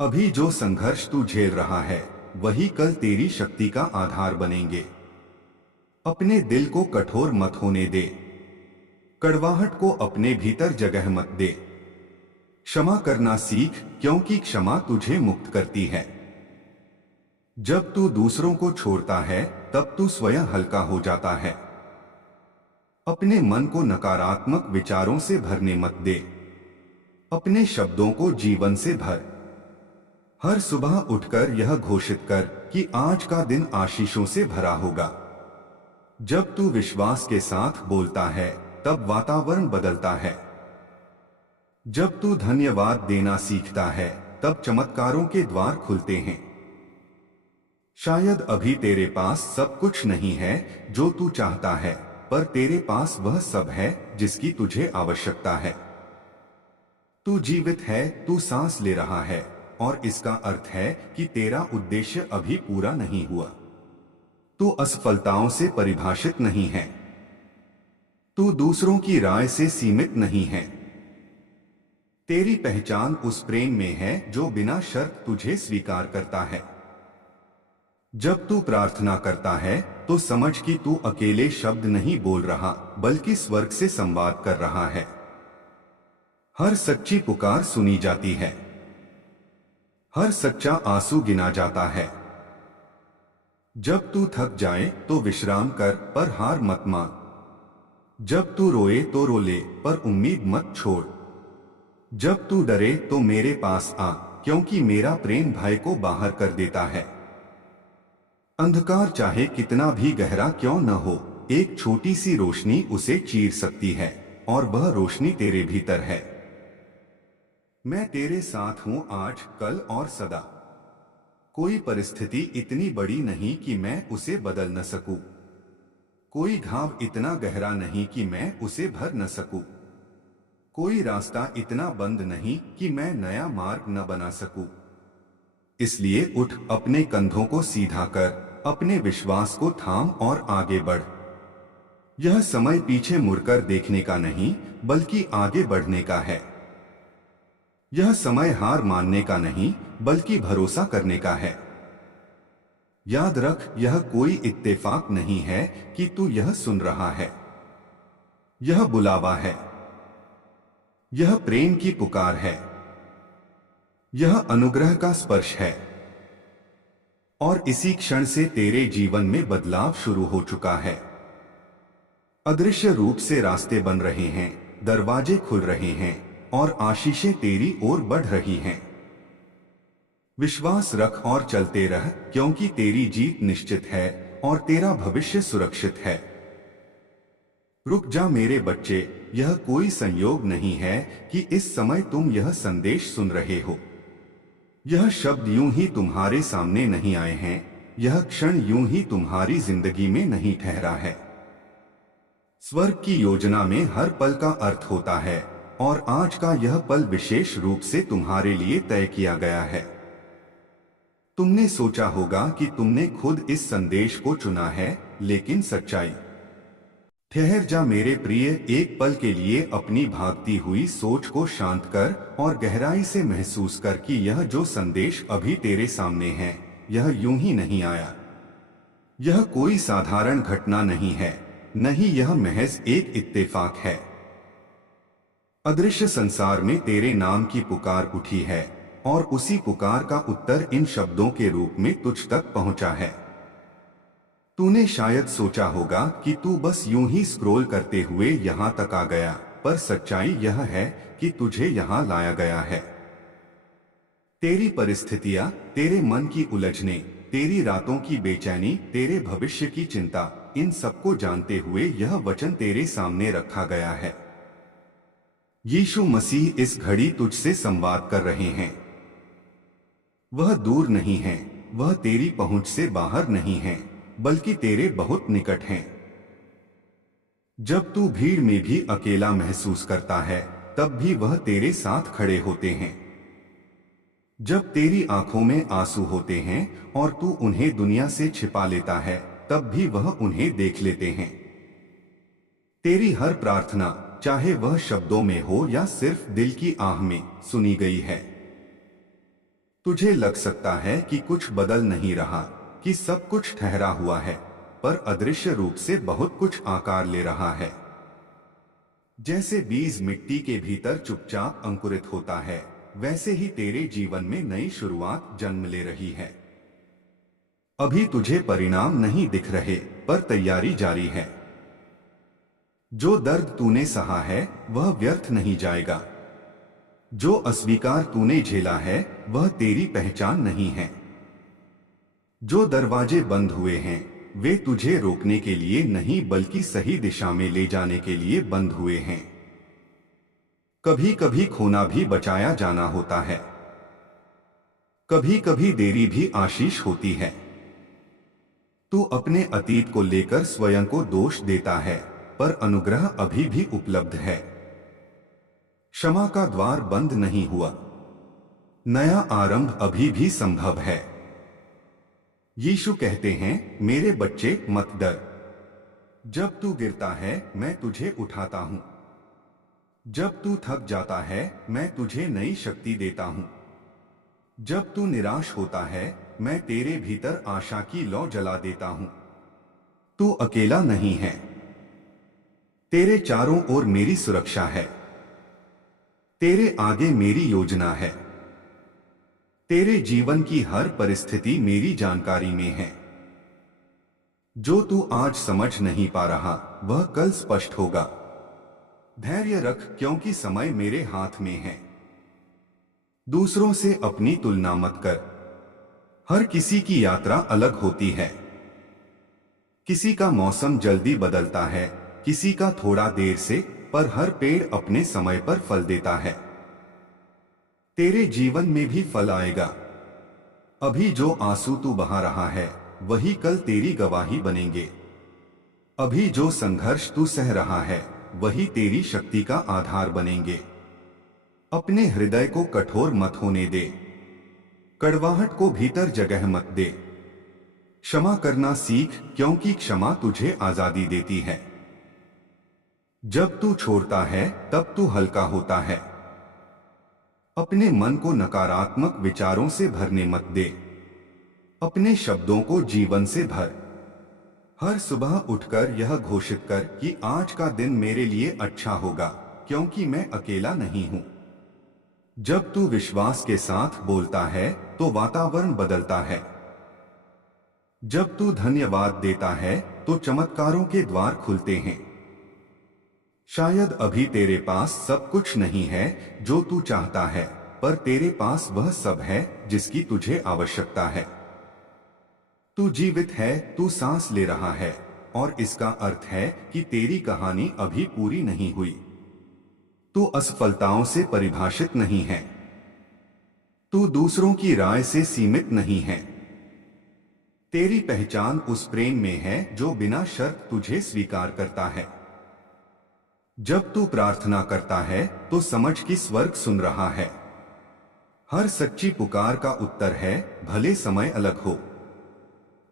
अभी जो संघर्ष तू झेल रहा है, वही कल तेरी शक्ति का आधार बनेंगे। अपने दिल को कठोर मत होने दे। कड़वाहट को अपने भीतर जगह मत दे। क्षमा करना सीख, क्योंकि क्षमा तुझे मुक्त करती है। जब तू दूसरों को छोड़ता है, तब तू स्वयं हल्का हो जाता है। अपने मन को नकारात्मक विचारों से भरने मत दे। अपने शब्दों को जीवन से भर। हर सुबह उठकर यह घोषित कर कि आज का दिन आशीषों से भरा होगा। जब तू विश्वास के साथ बोलता है, तब वातावरण बदलता है। जब तू धन्यवाद देना सीखता है, तब चमत्कारों के द्वार खुलते हैं। शायद अभी तेरे पास सब कुछ नहीं है जो तू चाहता है, पर तेरे पास वह सब है जिसकी तुझे आवश्यकता है। तू जीवित है, तू सांस ले रहा है, और इसका अर्थ है कि तेरा उद्देश्य अभी पूरा नहीं हुआ। तू असफलताओं से परिभाषित नहीं है। तू दूसरों की राय से सीमित नहीं है। तेरी पहचान उस प्रेम में है जो बिना शर्त तुझे स्वीकार करता है। जब तू प्रार्थना करता है, तो समझ कि तू अकेले शब्द नहीं बोल रहा, बल्कि स्वर्ग से संवाद कर रहा है। हर सच्ची पुकार सुनी जाती है। हर सच्चा आंसू गिना जाता है। जब तू थक जाए तो विश्राम कर, पर हार मत मान। जब तू रोए तो रो ले, पर उम्मीद मत छोड़। जब तू डरे तो मेरे पास आ, क्योंकि मेरा प्रेम भय को बाहर कर देता है। अंधकार चाहे कितना भी गहरा क्यों न हो, एक छोटी सी रोशनी उसे चीर सकती है, और वह रोशनी तेरे भीतर है। मैं तेरे साथ हूं आज, कल और सदा। कोई परिस्थिति इतनी बड़ी नहीं कि मैं उसे बदल न सकूं। कोई घाव इतना गहरा नहीं कि मैं उसे भर न सकूं। कोई रास्ता इतना बंद नहीं कि मैं नया मार्ग न बना सकूं। इसलिए उठ, अपने कंधों को सीधा कर, अपने विश्वास को थाम और आगे बढ़। यह समय पीछे मुड़कर देखने का नहीं, बल्कि आगे बढ़ने का है। यह समय हार मानने का नहीं, बल्कि भरोसा करने का है। याद रख, यह कोई इत्तेफाक नहीं है कि तू यह सुन रहा है। यह बुलावा है। यह प्रेम की पुकार है। यह अनुग्रह का स्पर्श है। और इसी क्षण से तेरे जीवन में बदलाव शुरू हो चुका है। अदृश्य रूप से रास्ते बन रहे हैं, दरवाजे खुल रहे हैं, और आशीषें तेरी ओर बढ़ रही हैं। विश्वास रख और चलते रह, क्योंकि तेरी जीत निश्चित है और तेरा भविष्य सुरक्षित है। रुक जा मेरे बच्चे, यह कोई संयोग नहीं है कि इस समय तुम यह संदेश सुन रहे हो। यह शब्द यूं ही तुम्हारे सामने नहीं आए हैं, यह क्षण यूं ही तुम्हारी जिंदगी में नहीं ठहरा है। स्वर्ग की योजना में हर पल का अर्थ होता है, और आज का यह पल विशेष रूप से तुम्हारे लिए तय किया गया है। तुमने सोचा होगा कि तुमने खुद इस संदेश को चुना है, लेकिन सच्चाई। ठहर जा मेरे प्रिय, एक पल के लिए अपनी भागती हुई सोच को शांत कर और गहराई से महसूस कर कि यह जो संदेश अभी तेरे सामने है, यह यूं ही नहीं आया। यह कोई साधारण घटना नहीं है, नहीं, यह महज एक इत्तेफाक है। अदृश्य संसार में तेरे नाम की पुकार उठी है, और उसी पुकार का उत्तर इन शब्दों के रूप में तुझ तक पहुंचा है। तूने शायद सोचा होगा कि तू बस यूं ही स्क्रॉल करते हुए यहां तक आ गया, पर सच्चाई यह है कि तुझे यहां लाया गया है। तेरी परिस्थितियां, तेरे मन की उलझने, तेरी रातों की बेचैनी, तेरे भविष्य की चिंता, इन सबको जानते हुए यह वचन तेरे सामने रखा गया है। यीशु मसीह इस घड़ी तुझसे संवाद कर रहे हैं। वह दूर नहीं है, वह तेरी पहुंच से बाहर नहीं है, बल्कि तेरे बहुत निकट हैं। जब तू भीड़ में भी अकेला महसूस करता है, तब भी वह तेरे साथ खड़े होते हैं। जब तेरी आंखों में आंसू होते हैं और तू उन्हें दुनिया से छिपा लेता है, तब भी वह उन्हें देख लेते हैं। तेरी हर प्रार्थना, चाहे वह शब्दों में हो या सिर्फ दिल की आह में, सुनी गई है। तुझे लग सकता है कि कुछ बदल नहीं रहा, कि सब कुछ ठहरा हुआ है, पर अदृश्य रूप से बहुत कुछ आकार ले रहा है। जैसे बीज मिट्टी के भीतर चुपचाप अंकुरित होता है, वैसे ही तेरे जीवन में नई शुरुआत जन्म ले रही है। अभी तुझे परिणाम नहीं दिख रहे, पर तैयारी जारी है। जो दर्द तूने सहा है, वह व्यर्थ नहीं जाएगा। जो अस्वीकार तूने झेला है, वह तेरी पहचान नहीं है। जो दरवाजे बंद हुए हैं, वे तुझे रोकने के लिए नहीं, बल्कि सही दिशा में ले जाने के लिए बंद हुए हैं। कभी कभी खोना भी बचाया जाना होता है। कभी कभी देरी भी आशीष होती है। तू अपने अतीत को लेकर स्वयं को दोष देता है, पर अनुग्रह अभी भी उपलब्ध है। क्षमा का द्वार बंद नहीं हुआ। नया आरंभ अभी भी संभव है। यीशु कहते हैं, मेरे बच्चे मत डर। जब तू गिरता है, मैं तुझे उठाता हूं। जब तू थक जाता है, मैं तुझे नई शक्ति देता हूं। जब तू निराश होता है, मैं तेरे भीतर आशा की लौ जला देता हूं। तू अकेला नहीं है। तेरे चारों ओर मेरी सुरक्षा है। तेरे आगे मेरी योजना है। तेरे जीवन की हर परिस्थिति मेरी जानकारी में है। जो तू आज समझ नहीं पा रहा, वह कल स्पष्ट होगा। धैर्य रख, क्योंकि समय मेरे हाथ में है। दूसरों से अपनी तुलना मत कर। हर किसी की यात्रा अलग होती है। किसी का मौसम जल्दी बदलता है, किसी का थोड़ा देर से, पर हर पेड़ अपने समय पर फल देता है। तेरे जीवन में भी फल आएगा। अभी जो आंसू तू बहा रहा है वही कल तेरी गवाही बनेंगे। अभी जो संघर्ष तू सह रहा है वही तेरी शक्ति का आधार बनेंगे। अपने हृदय को कठोर मत होने दे। कड़वाहट को भीतर जगह मत दे। क्षमा करना सीख, क्योंकि क्षमा तुझे आजादी देती है। जब तू छोड़ता है तब तू हल्का होता है। अपने मन को नकारात्मक विचारों से भरने मत दे। अपने शब्दों को जीवन से भर। हर सुबह उठकर यह घोषित कर कि आज का दिन मेरे लिए अच्छा होगा, क्योंकि मैं अकेला नहीं हूं। जब तू विश्वास के साथ बोलता है तो वातावरण बदलता है। जब तू धन्यवाद देता है तो चमत्कारों के द्वार खुलते हैं। शायद अभी तेरे पास सब कुछ नहीं है जो तू चाहता है, पर तेरे पास वह सब है जिसकी तुझे आवश्यकता है। तू जीवित है, तू सांस ले रहा है, और इसका अर्थ है कि तेरी कहानी अभी पूरी नहीं हुई। तू असफलताओं से परिभाषित नहीं है। तू दूसरों की राय से सीमित नहीं है। तेरी पहचान उस प्रेम में है जो बिना शर्त तुझे स्वीकार करता है। जब तू प्रार्थना करता है तो समझ कि स्वर्ग सुन रहा है। हर सच्ची पुकार का उत्तर है, भले समय अलग हो।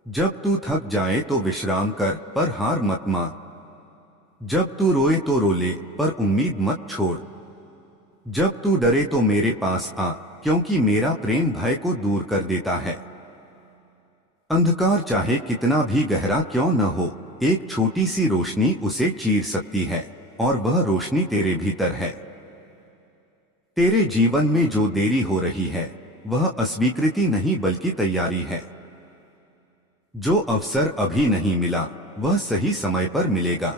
जब तू थक जाए तो विश्राम कर, पर हार मत मान। जब तू रोए तो रो ले, पर उम्मीद मत छोड़। जब तू डरे तो मेरे पास आ, क्योंकि मेरा प्रेम भय को दूर कर देता है। अंधकार चाहे कितना भी गहरा क्यों न हो, एक छोटी सी रोशनी उसे चीर सकती है, और वह रोशनी तेरे भीतर है। तेरे जीवन में जो देरी हो रही है वह अस्वीकृति नहीं बल्कि तैयारी है। जो अवसर अभी नहीं मिला वह सही समय पर मिलेगा।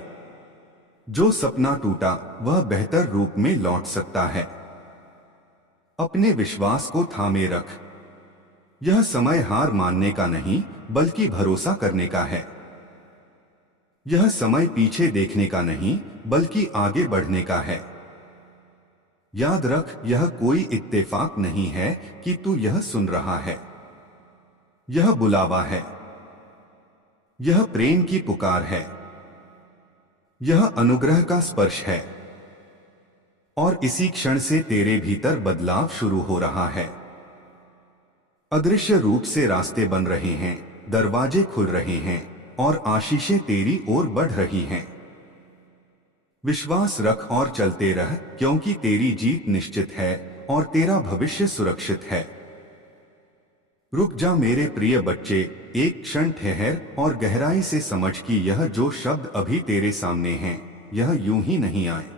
जो सपना टूटा वह बेहतर रूप में लौट सकता है। अपने विश्वास को थामे रख। यह समय हार मानने का नहीं बल्कि भरोसा करने का है। यह समय पीछे देखने का नहीं बल्कि आगे बढ़ने का है। याद रख, यह कोई इत्तेफाक नहीं है कि तू यह सुन रहा है। यह बुलावा है। यह प्रेम की पुकार है। यह अनुग्रह का स्पर्श है। और इसी क्षण से तेरे भीतर बदलाव शुरू हो रहा है। अदृश्य रूप से रास्ते बन रहे हैं, दरवाजे खुल रहे हैं, और आशीषें तेरी ओर बढ़ रही हैं। विश्वास रख और चलते रह, क्योंकि तेरी जीत निश्चित है और तेरा भविष्य सुरक्षित है। रुक जा मेरे प्रिय बच्चे, एक क्षण ठहर और गहराई से समझ कि यह जो शब्द अभी तेरे सामने हैं, यह यूं ही नहीं आए।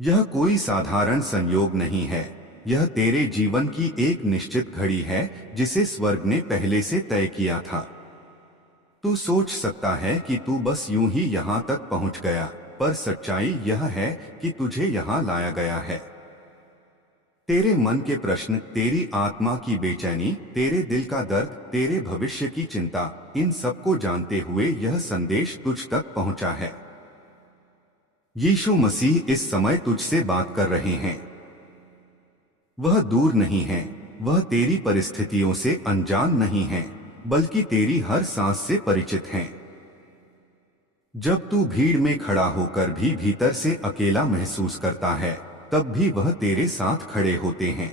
यह कोई साधारण संयोग नहीं है। यह तेरे जीवन की एक निश्चित घड़ी है जिसे स्वर्ग ने पहले से तय किया था। तू सोच सकता है कि तू बस यूं ही यहां तक पहुंच गया, पर सच्चाई यह है कि तुझे यहां लाया गया है। तेरे मन के प्रश्न, तेरी आत्मा की बेचैनी, तेरे दिल का दर्द, तेरे भविष्य की चिंता, इन सबको जानते हुए यह संदेश तुझ तक पहुंचा है। यीशु मसीह इस समय तुझसे बात कर रहे हैं। वह दूर नहीं है, वह तेरी परिस्थितियों से अनजान नहीं है, बल्कि तेरी हर सांस से परिचित हैं। जब तू भीड़ में खड़ा होकर भी भीतर से अकेला महसूस करता है, तब भी वह तेरे साथ खड़े होते हैं।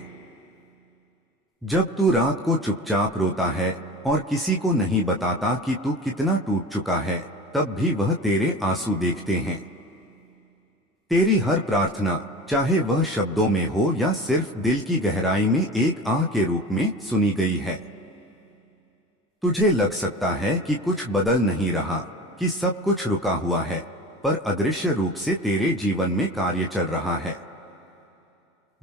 जब तू रात को चुपचाप रोता है और किसी को नहीं बताता कि तू कितना टूट चुका है, तब भी वह तेरे आंसू देखते हैं। तेरी हर प्रार्थना, चाहे वह शब्दों में हो या सिर्फ दिल की गहराई में एक आह के रूप में, सुनी गई है। तुझे लग सकता है कि कुछ बदल नहीं रहा, कि सब कुछ रुका हुआ है, पर अदृश्य रूप से तेरे जीवन में कार्य चल रहा है।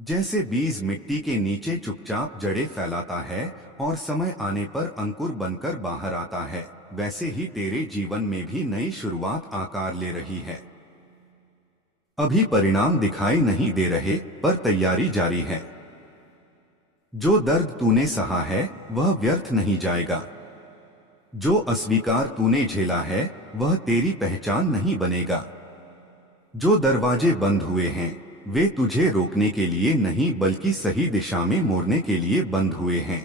जैसे बीज मिट्टी के नीचे चुपचाप जड़ें फैलाता है और समय आने पर अंकुर बनकर बाहर आता है, वैसे ही तेरे जीवन में भी नई शुरुआत आकार ले रही है। अभी परिणाम दिखाई नहीं दे रहे, पर तैयारी जारी है। जो दर्द तूने सहा है वह व्यर्थ नहीं जाएगा। जो अस्वीकार तूने झेला है वह तेरी पहचान नहीं बनेगा। जो दरवाजे बंद हुए हैं वे तुझे रोकने के लिए नहीं बल्कि सही दिशा में मोड़ने के लिए बंद हुए हैं।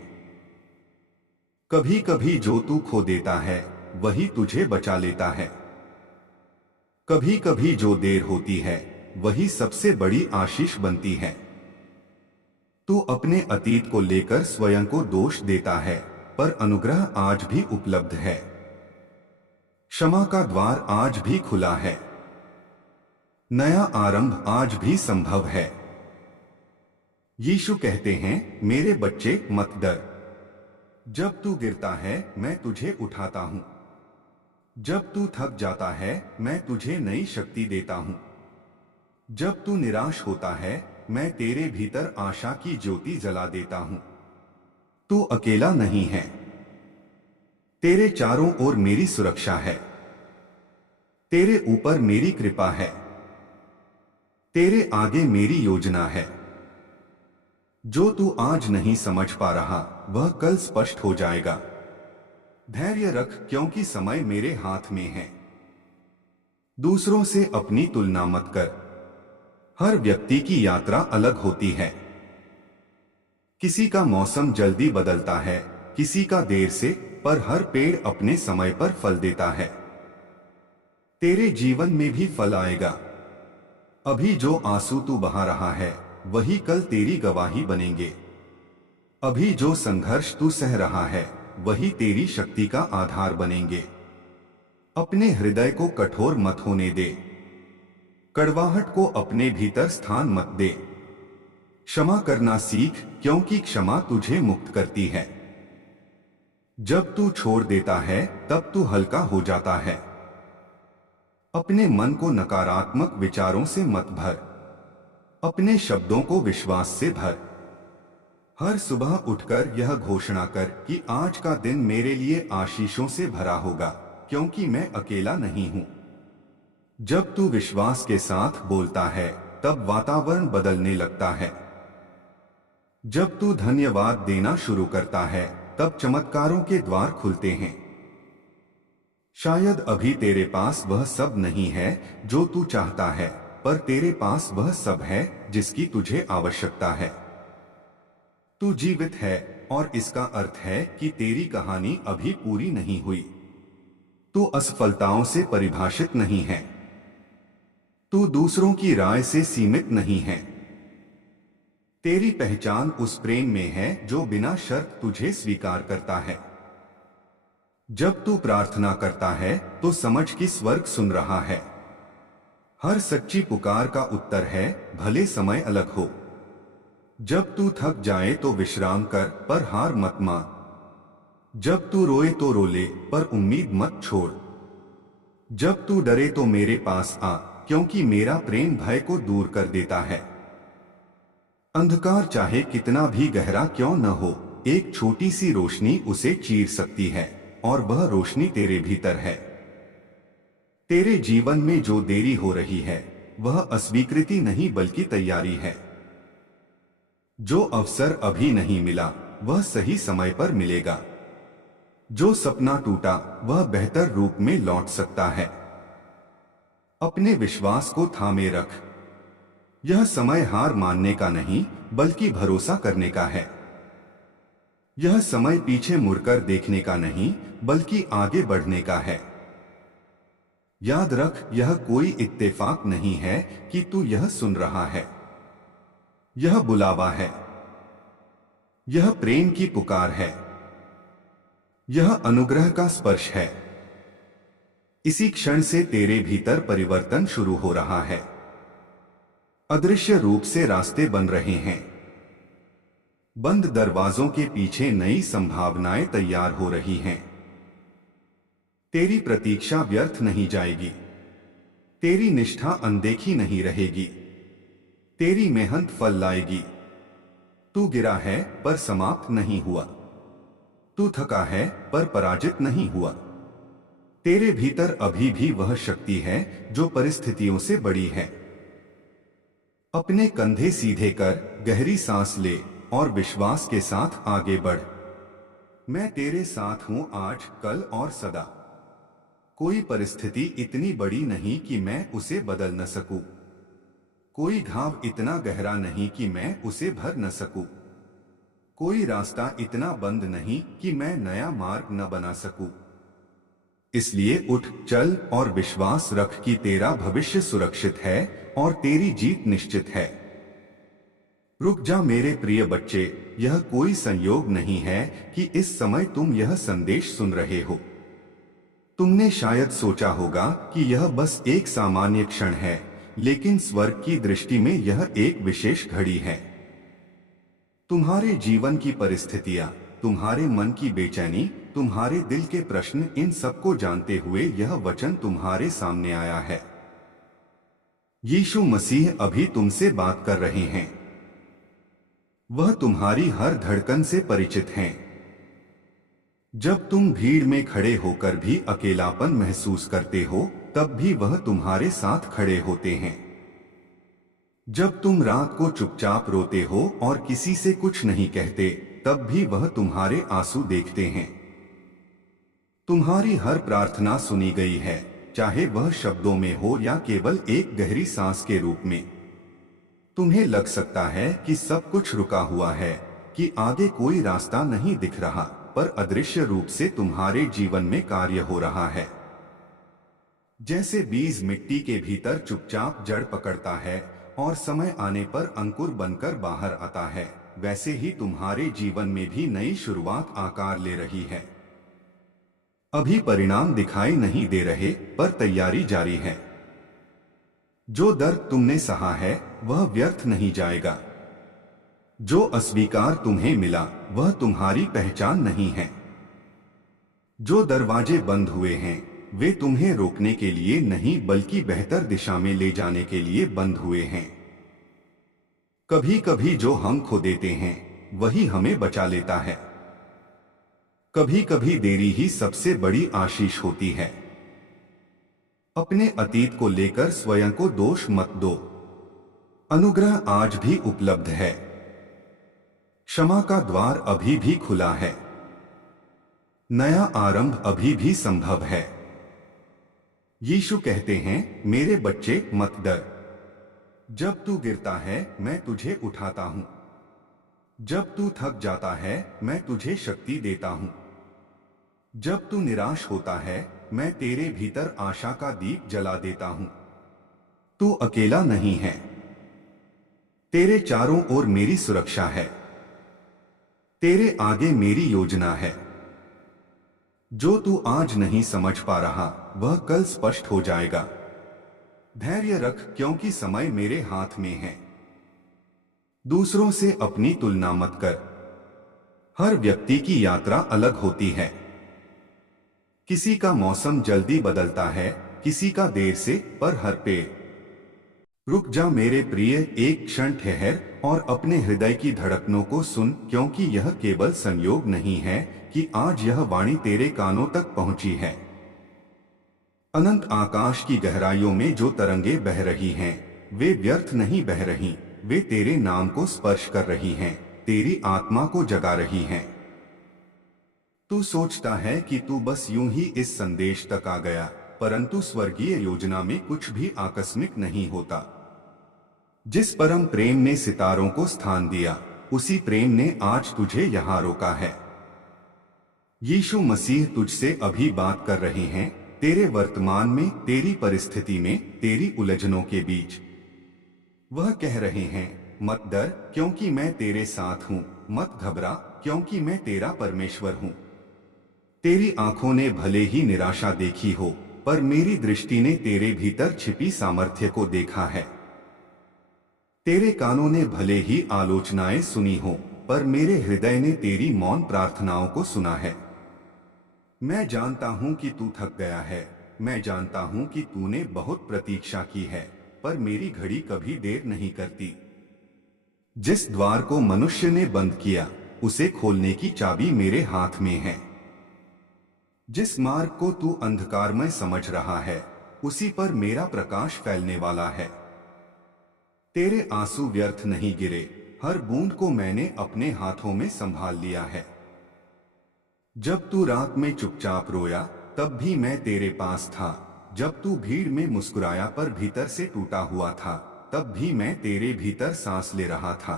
कभी कभी जो तू खो देता है वही तुझे बचा लेता है। कभी कभी जो देर होती है वही सबसे बड़ी आशीष बनती है। तू अपने अतीत को लेकर स्वयं को दोष देता है, पर अनुग्रह आज भी उपलब्ध है। क्षमा का द्वार आज भी खुला है। नया आरंभ आज भी संभव है। यीशु कहते हैं, मेरे बच्चे मत डर। जब तू गिरता है मैं तुझे उठाता हूं। जब तू थक जाता है मैं तुझे नई शक्ति देता हूं। जब तू निराश होता है मैं तेरे भीतर आशा की ज्योति जला देता हूं। तू अकेला नहीं है। तेरे चारों ओर मेरी सुरक्षा है। तेरे ऊपर मेरी कृपा है। तेरे आगे मेरी योजना है। जो तू आज नहीं समझ पा रहा वह कल स्पष्ट हो जाएगा। धैर्य रख क्योंकि समय मेरे हाथ में है। दूसरों से अपनी तुलना मत कर। हर व्यक्ति की यात्रा अलग होती है। किसी का मौसम जल्दी बदलता है, किसी का देर से, पर हर पेड़ अपने समय पर फल देता है। तेरे जीवन में भी फल आएगा। अभी जो आंसू तू बहा रहा है वही कल तेरी गवाही बनेंगे। अभी जो संघर्ष तू सह रहा है वही तेरी शक्ति का आधार बनेंगे। अपने हृदय को कठोर मत होने दे। कड़वाहट को अपने भीतर स्थान मत दे। क्षमा करना सीख क्योंकि क्षमा तुझे मुक्त करती है। जब तू छोड़ देता है तब तू हल्का हो जाता है। अपने मन को नकारात्मक विचारों से मत भर। अपने शब्दों को विश्वास से भर। हर सुबह उठकर यह घोषणा कर कि आज का दिन मेरे लिए आशीषों से भरा होगा, क्योंकि मैं अकेला नहीं हूं। जब तू विश्वास के साथ बोलता है तब वातावरण बदलने लगता है। जब तू धन्यवाद देना शुरू करता है तब चमत्कारों के द्वार खुलते हैं। शायद अभी तेरे पास वह सब नहीं है जो तू चाहता है, पर तेरे पास वह सब है जिसकी तुझे आवश्यकता है। तू जीवित है और इसका अर्थ है कि तेरी कहानी अभी पूरी नहीं हुई। तू असफलताओं से परिभाषित नहीं है। तू दूसरों की राय से सीमित नहीं है। तेरी पहचान उस प्रेम में है जो बिना शर्त तुझे स्वीकार करता है। जब तू प्रार्थना करता है तो समझ कि स्वर्ग सुन रहा है। हर सच्ची पुकार का उत्तर है, भले समय अलग हो। जब तू थक जाए तो विश्राम कर, पर हार मत मान। जब तू रोए तो रो ले, पर उम्मीद मत छोड़। जब तू डरे तो मेरे पास आ, क्योंकि मेरा प्रेम भय को दूर कर देता है। अंधकार चाहे कितना भी गहरा क्यों न हो, एक छोटी सी रोशनी उसे चीर सकती है, और वह रोशनी तेरे भीतर है। तेरे जीवन में जो देरी हो रही है वह अस्वीकृति नहीं बल्कि तैयारी है। जो अवसर अभी नहीं मिला वह सही समय पर मिलेगा। जो सपना टूटा वह बेहतर रूप में लौट सकता है। अपने विश्वास को थामे रख। यह समय हार मानने का नहीं बल्कि भरोसा करने का है। यह समय पीछे मुड़कर देखने का नहीं बल्कि आगे बढ़ने का है। याद रख, यह कोई इत्तेफाक नहीं है कि तू यह सुन रहा है। यह बुलावा है। यह प्रेम की पुकार है। यह अनुग्रह का स्पर्श है। इसी क्षण से तेरे भीतर परिवर्तन शुरू हो रहा है। अदृश्य रूप से रास्ते बन रहे हैं। बंद दरवाजों के पीछे नई संभावनाएं तैयार हो रही हैं। तेरी प्रतीक्षा व्यर्थ नहीं जाएगी। तेरी निष्ठा अनदेखी नहीं रहेगी। तेरी मेहनत फल लाएगी। तू गिरा है पर समाप्त नहीं हुआ। तू थका है पर पराजित नहीं हुआ। तेरे भीतर अभी भी वह शक्ति है जो परिस्थितियों से बड़ी है। अपने कंधे सीधे कर गहरी सांस ले और विश्वास के साथ आगे बढ़। मैं तेरे साथ हूं आज, कल और सदा। कोई परिस्थिति इतनी बड़ी नहीं कि मैं उसे बदल न सकूं। कोई घाव इतना गहरा नहीं कि मैं उसे भर न सकूं। कोई रास्ता इतना बंद नहीं कि मैं नया मार्ग न बना सकूं। इसलिए उठ, चल और विश्वास रख कि तेरा भविष्य सुरक्षित है और तेरी जीत निश्चित है। रुक जा मेरे प्रिय बच्चे, यह कोई संयोग नहीं है कि इस समय तुम यह संदेश सुन रहे हो। तुमने शायद सोचा होगा कि यह बस एक सामान्य क्षण है, लेकिन स्वर्ग की दृष्टि में यह एक विशेष घड़ी है। तुम्हारे जीवन की परिस्थितियां, तुम्हारे मन की बेचैनी, तुम्हारे दिल के प्रश्न, इन सबको जानते हुए यह वचन तुम्हारे सामने आया है। यीशु मसीह अभी तुमसे बात कर रहे हैं। वह तुम्हारी हर धड़कन से परिचित हैं। जब तुम भीड़ में खड़े होकर भी अकेलापन महसूस करते हो, तब भी वह तुम्हारे साथ खड़े होते हैं। जब तुम रात को चुपचाप रोते हो और किसी से कुछ नहीं कहते, तब भी वह तुम्हारे आंसू देखते हैं। तुम्हारी हर प्रार्थना सुनी गई है, चाहे वह शब्दों में हो या केवल एक गहरी सांस के रूप में। तुम्हें लग सकता है कि सब कुछ रुका हुआ है, कि आगे कोई रास्ता नहीं दिख रहा, पर अदृश्य रूप से तुम्हारे जीवन में कार्य हो रहा है। जैसे बीज मिट्टी के भीतर चुपचाप जड़ पकड़ता है और समय आने पर अंकुर बनकर बाहर आता है, वैसे ही तुम्हारे जीवन में भी नई शुरुआत आकार ले रही है। अभी परिणाम दिखाई नहीं दे रहे, पर तैयारी जारी है। जो दर्द तुमने सहा है वह व्यर्थ नहीं जाएगा। जो अस्वीकार तुम्हें मिला वह तुम्हारी पहचान नहीं है। जो दरवाजे बंद हुए हैं वे तुम्हें रोकने के लिए नहीं, बल्कि बेहतर दिशा में ले जाने के लिए बंद हुए हैं। कभी कभी जो हम खो देते हैं वही हमें बचा लेता है। कभी कभी देरी ही सबसे बड़ी आशीष होती है। अपने अतीत को लेकर स्वयं को दोष मत दो। अनुग्रह आज भी उपलब्ध है। क्षमा का द्वार अभी भी खुला है। नया आरंभ अभी भी संभव है। यीशु कहते हैं, मेरे बच्चे मत डर। जब तू गिरता है मैं तुझे उठाता हूं। जब तू थक जाता है मैं तुझे शक्ति देता हूं। जब तू निराश होता है मैं तेरे भीतर आशा का दीप जला देता हूं। तू अकेला नहीं है। तेरे चारों ओर मेरी सुरक्षा है। तेरे आगे मेरी योजना है। जो तू आज नहीं समझ पा रहा वह कल स्पष्ट हो जाएगा। धैर्य रख, क्योंकि समय मेरे हाथ में है। दूसरों से अपनी तुलना मत कर। हर व्यक्ति की यात्रा अलग होती है। किसी का मौसम जल्दी बदलता है, किसी का देर से, पर हर पे रुक जा मेरे प्रिय, एक क्षण ठहर और अपने हृदय की धड़कनों को सुन, क्योंकि यह केवल संयोग नहीं है कि आज यह वाणी तेरे कानों तक पहुंची है। अनंत आकाश की गहराइयों में जो तरंगे बह रही हैं, वे व्यर्थ नहीं बह रही, वे तेरे नाम को स्पर्श कर रही हैं, तेरी आत्मा को जगा रही हैं। तू सोचता है कि तू बस यूं ही इस संदेश तक आ गया, परंतु स्वर्गीय योजना में कुछ भी आकस्मिक नहीं होता। जिस परम प्रेम ने सितारों को स्थान दिया, उसी प्रेम ने आज तुझे यहां रोका है। यीशु मसीह तुझसे अभी बात कर रहे हैं, तेरे वर्तमान में, तेरी परिस्थिति में, तेरी उलझनों के बीच। वह कह रहे हैं, मत डर क्योंकि मैं तेरे साथ हूं, मत घबरा क्योंकि मैं तेरा परमेश्वर हूं। तेरी आंखों ने भले ही निराशा देखी हो, पर मेरी दृष्टि ने तेरे भीतर छिपी सामर्थ्य को देखा है। तेरे कानों ने भले ही आलोचनाएं सुनी हो, पर मेरे हृदय ने तेरी मौन प्रार्थनाओं को सुना है। मैं जानता हूं कि तू थक गया है, मैं जानता हूं कि तूने बहुत प्रतीक्षा की है, पर मेरी घड़ी कभी देर नहीं करती। जिस द्वार को मनुष्य ने बंद किया, उसे खोलने की चाबी मेरे हाथ में है। जिस मार्ग को तू अंधकारमय समझ रहा है, उसी पर मेरा प्रकाश फैलने वाला है। तेरे आंसू व्यर्थ नहीं गिरे, हर बूंद को मैंने अपने हाथों में संभाल लिया है। जब तू रात में चुपचाप रोया तब भी मैं तेरे पास था। जब तू भीड़ में मुस्कुराया पर भीतर से टूटा हुआ था, तब भी मैं तेरे भीतर सांस ले रहा था।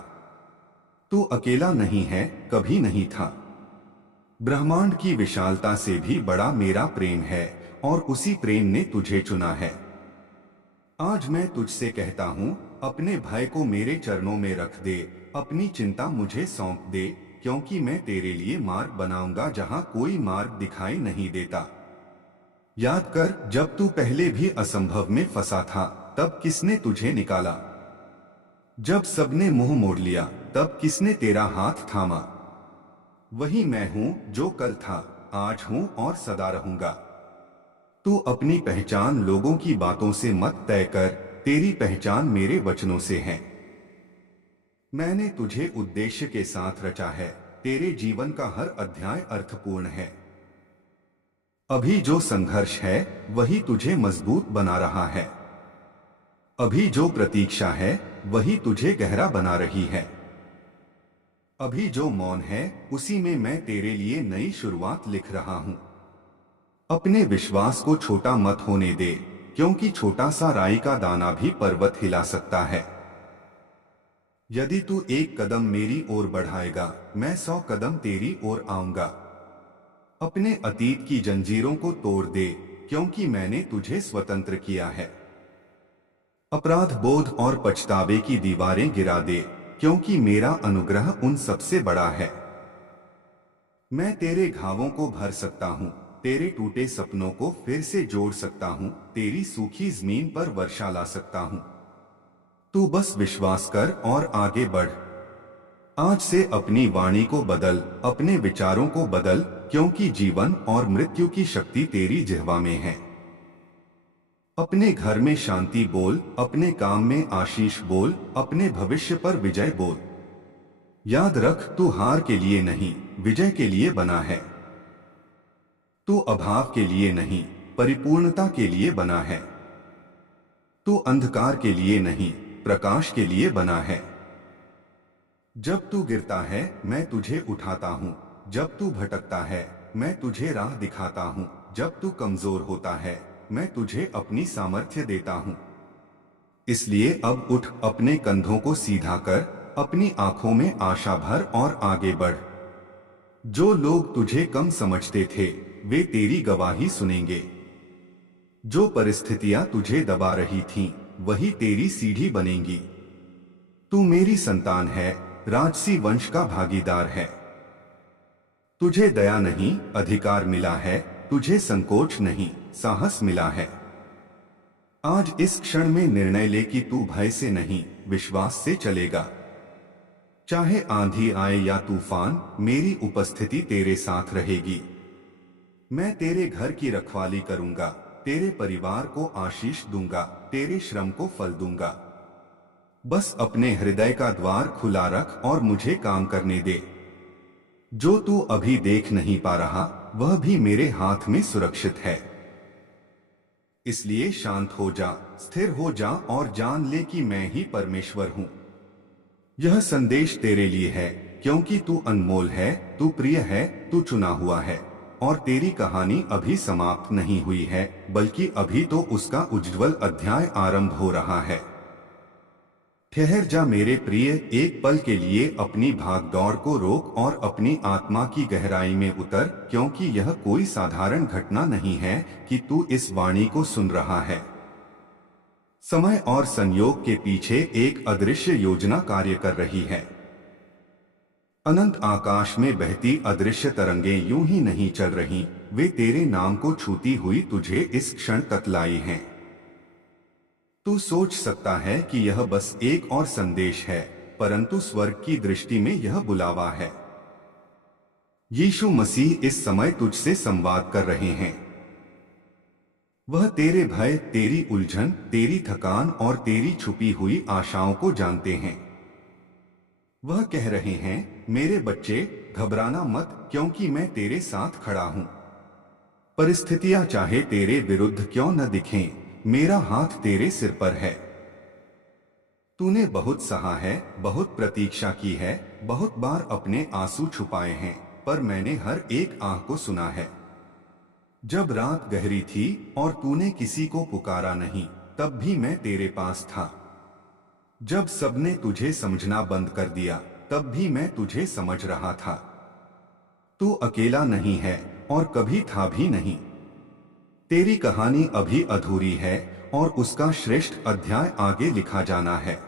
तू अकेला नहीं है, कभी नहीं था। ब्रह्मांड की विशालता से भी बड़ा मेरा प्रेम है और उसी प्रेम ने तुझे चुना है। आज मैं तुझसे कहता हूँ, अपने भय को मेरे चरणों में रख दे, अपनी चिंता मुझे सौंप दे, क्योंकि मैं तेरे लिए मार्ग बनाऊंगा जहाँ कोई मार्ग दिखाई नहीं देता। याद कर, जब तू पहले भी असंभव में फंसा था, तब किसने तुझे निकाला? जब सबने मुंह मोड़ लिया, तब किसने तेरा हाथ थामा? वही मैं हूँ जो कल था, आज हूँ और सदा रहूंगा। तू अपनी पहचान लोगों की बातों से मत तय कर, तेरी पहचान मेरे वचनों से है। मैंने तुझे उद्देश्य के साथ रचा है, तेरे जीवन का हर अध्याय अर्थपूर्ण है। अभी जो संघर्ष है वही तुझे मजबूत बना रहा है। अभी जो प्रतीक्षा है वही तुझे गहरा बना रही है। अभी जो मौन है उसी में मैं तेरे लिए नई शुरुआत लिख रहा हूं। अपने विश्वास को छोटा मत होने दे, क्योंकि छोटा सा राई का दाना भी पर्वत हिला सकता है। यदि तू एक कदम मेरी ओर बढ़ाएगा, मैं 100 कदम तेरी ओर आऊंगा। अपने अतीत की जंजीरों को तोड़ दे, क्योंकि मैंने तुझे स्वतंत्र किया है। अपराध बोध और पछतावे की दीवारें गिरा दे, क्योंकि मेरा अनुग्रह उन सबसे बड़ा है। मैं तेरे घावों को भर सकता हूँ, तेरे टूटे सपनों को फिर से जोड़ सकता हूँ, तेरी सूखी जमीन पर वर्षा ला सकता हूँ। तू बस विश्वास कर और आगे बढ़। आज से अपनी वाणी को बदल, अपने विचारों को बदल, क्योंकि जीवन और मृत्यु की शक्ति तेरी जिह्वा में है। अपने घर में शांति बोल, अपने काम में आशीष बोल, अपने भविष्य पर विजय बोल। याद रख, तू हार के लिए नहीं, विजय के लिए बना है। तू अभाव के लिए नहीं, परिपूर्णता के लिए बना है। तू अंधकार के लिए नहीं, प्रकाश के लिए बना है। जब तू गिरता है मैं तुझे उठाता हूँ, जब तू भटकता है मैं तुझे राह दिखाता हूँ, जब तू कमजोर होता है मैं तुझे अपनी सामर्थ्य देता हूँ। इसलिए अब उठ, अपने कंधों को सीधा कर, अपनी आंखों में आशा भर और आगे बढ़। जो लोग तुझे कम समझते थे वे तेरी गवाही सुनेंगे। जो परिस्थितियां तुझे दबा रही थीं, वही तेरी सीढ़ी बनेंगी। तू मेरी संतान है, राजसी वंश का भागीदार है। तुझे दया नहीं, अधिकार मिला है, तुझे संकोच नहीं, साहस मिला है। आज इस क्षण में निर्णय ले कि तू भय से नहीं, विश्वास से चलेगा। चाहे आंधी आए या तूफान, मेरी उपस्थिति तेरे साथ रहेगी। मैं तेरे घर की रखवाली करूंगा, तेरे परिवार को आशीष दूंगा, तेरे श्रम को फल दूंगा। बस अपने हृदय का द्वार खुला रख और मुझे काम करने दे। जो तू अभी देख नहीं पा रहा वह भी मेरे हाथ में सुरक्षित है। इसलिए शांत हो जा, स्थिर हो जा और जान ले कि मैं ही परमेश्वर हूं। यह संदेश तेरे लिए है, क्योंकि तू अनमोल है, तू प्रिय है, तू चुना हुआ है और तेरी कहानी अभी समाप्त नहीं हुई है, बल्कि अभी तो उसका उज्ज्वल अध्याय आरंभ हो रहा है। ठहर जा मेरे प्रिय, एक पल के लिए अपनी भागदौड़ को रोक और अपनी आत्मा की गहराई में उतर, क्योंकि यह कोई साधारण घटना नहीं है कि तू इस वाणी को सुन रहा है। समय और संयोग के पीछे एक अदृश्य योजना कार्य कर रही है। अनंत आकाश में बहती अदृश्य तरंगें यूं ही नहीं चल रही, वे तेरे नाम को छूती हुई तुझे इस क्षण तक लाई हैं। तू सोच सकता है कि यह बस एक और संदेश है, परंतु स्वर्ग की दृष्टि में यह बुलावा है। यीशु मसीह इस समय तुझसे संवाद कर रहे हैं। वह तेरे भय, तेरी उलझन, तेरी थकान और तेरी छुपी हुई आशाओं को जानते हैं। वह कह रहे हैं, मेरे बच्चे, घबराना मत, क्योंकि मैं तेरे साथ खड़ा हूं। परिस्थितियां चाहे तेरे विरुद्ध क्यों न दिखें, मेरा हाथ तेरे सिर पर है। तूने बहुत सहा है, बहुत प्रतीक्षा की है, बहुत बार अपने आंसू छुपाए हैं, पर मैंने हर एक आह को सुना है। जब रात गहरी थी और तूने किसी को पुकारा नहीं, तब भी मैं तेरे पास था। जब सबने तुझे समझना बंद कर दिया, तब भी मैं तुझे समझ रहा था। तू अकेला नहीं है और कभी था भी नहीं। तेरी कहानी अभी अधूरी है और उसका श्रेष्ठ अध्याय आगे लिखा जाना है।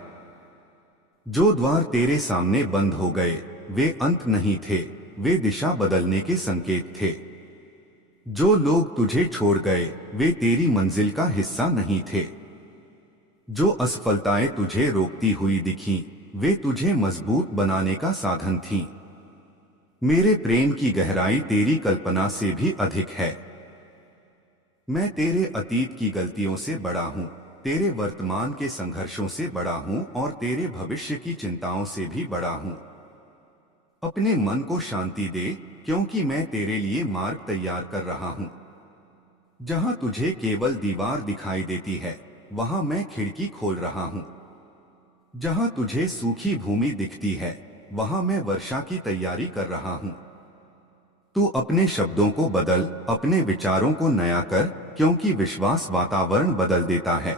जो द्वार तेरे सामने बंद हो गए, वे अंत नहीं थे, वे दिशा बदलने के संकेत थे। जो लोग तुझे छोड़ गए, वे तेरी मंजिल का हिस्सा नहीं थे। जो असफलताएं तुझे रोकती हुई दिखीं, वे तुझे मजबूत बनाने का साधन थीं। मेरे प्रेम की गहराई तेरी कल्पना से भी अधिक है। मैं तेरे अतीत की गलतियों से बड़ा हूँ, तेरे वर्तमान के संघर्षों से बड़ा हूँ और तेरे भविष्य की चिंताओं से भी बड़ा हूँ। अपने मन को शांति दे, क्योंकि मैं तेरे लिए मार्ग तैयार कर रहा हूँ। जहाँ तुझे केवल दीवार दिखाई देती है, वहाँ मैं खिड़की खोल रहा हूँ। जहाँ तुझे सूखी भूमि दिखती है, वहाँ मैं वर्षा की तैयारी कर रहा हूँ। तू अपने शब्दों को बदल, अपने विचारों को नया कर, क्योंकि विश्वास वातावरण बदल देता है।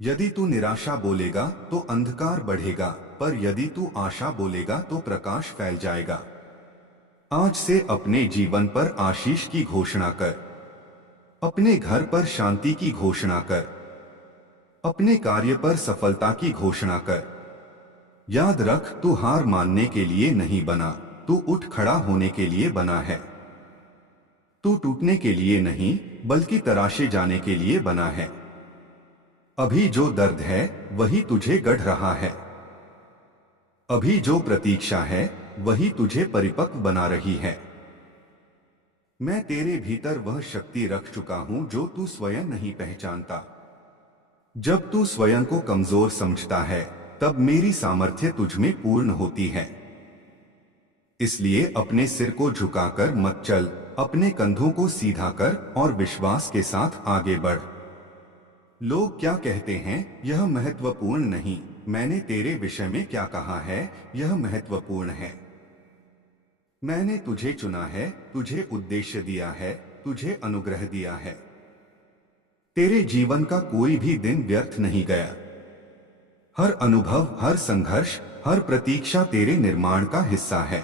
यदि तू निराशा बोलेगा तो अंधकार बढ़ेगा, पर यदि तू आशा बोलेगा तो प्रकाश फैल जाएगा। आज से अपने जीवन पर आशीष की घोषणा कर, अपने घर पर शांति की घोषणा कर, अपने कार्य पर सफलता की घोषणा कर। याद रख, तू हार मानने के लिए नहीं बना, तू उठ खड़ा होने के लिए बना है। तू टूटने के लिए नहीं, बल्कि तराशे जाने के लिए बना है। अभी जो दर्द है, वही तुझे गढ़ रहा है। अभी जो प्रतीक्षा है, वही तुझे परिपक्व बना रही है। मैं तेरे भीतर वह शक्ति रख चुका हूं जो तू स्वयं नहीं पहचानता। जब तू स्वयं को कमजोर समझता है, तब मेरी सामर्थ्य तुझमें पूर्ण होती है। इसलिए अपने सिर को झुकाकर मत चल, अपने कंधों को सीधा कर और विश्वास के साथ आगे बढ़। लोग क्या कहते हैं, यह महत्वपूर्ण नहीं। मैंने तेरे विषय में क्या कहा है, यह महत्वपूर्ण है। मैंने तुझे चुना है, तुझे उद्देश्य दिया है, तुझे अनुग्रह दिया है। तेरे जीवन का कोई भी दिन व्यर्थ नहीं गया। हर अनुभव, हर संघर्ष, हर प्रतीक्षा तेरे निर्माण का हिस्सा है।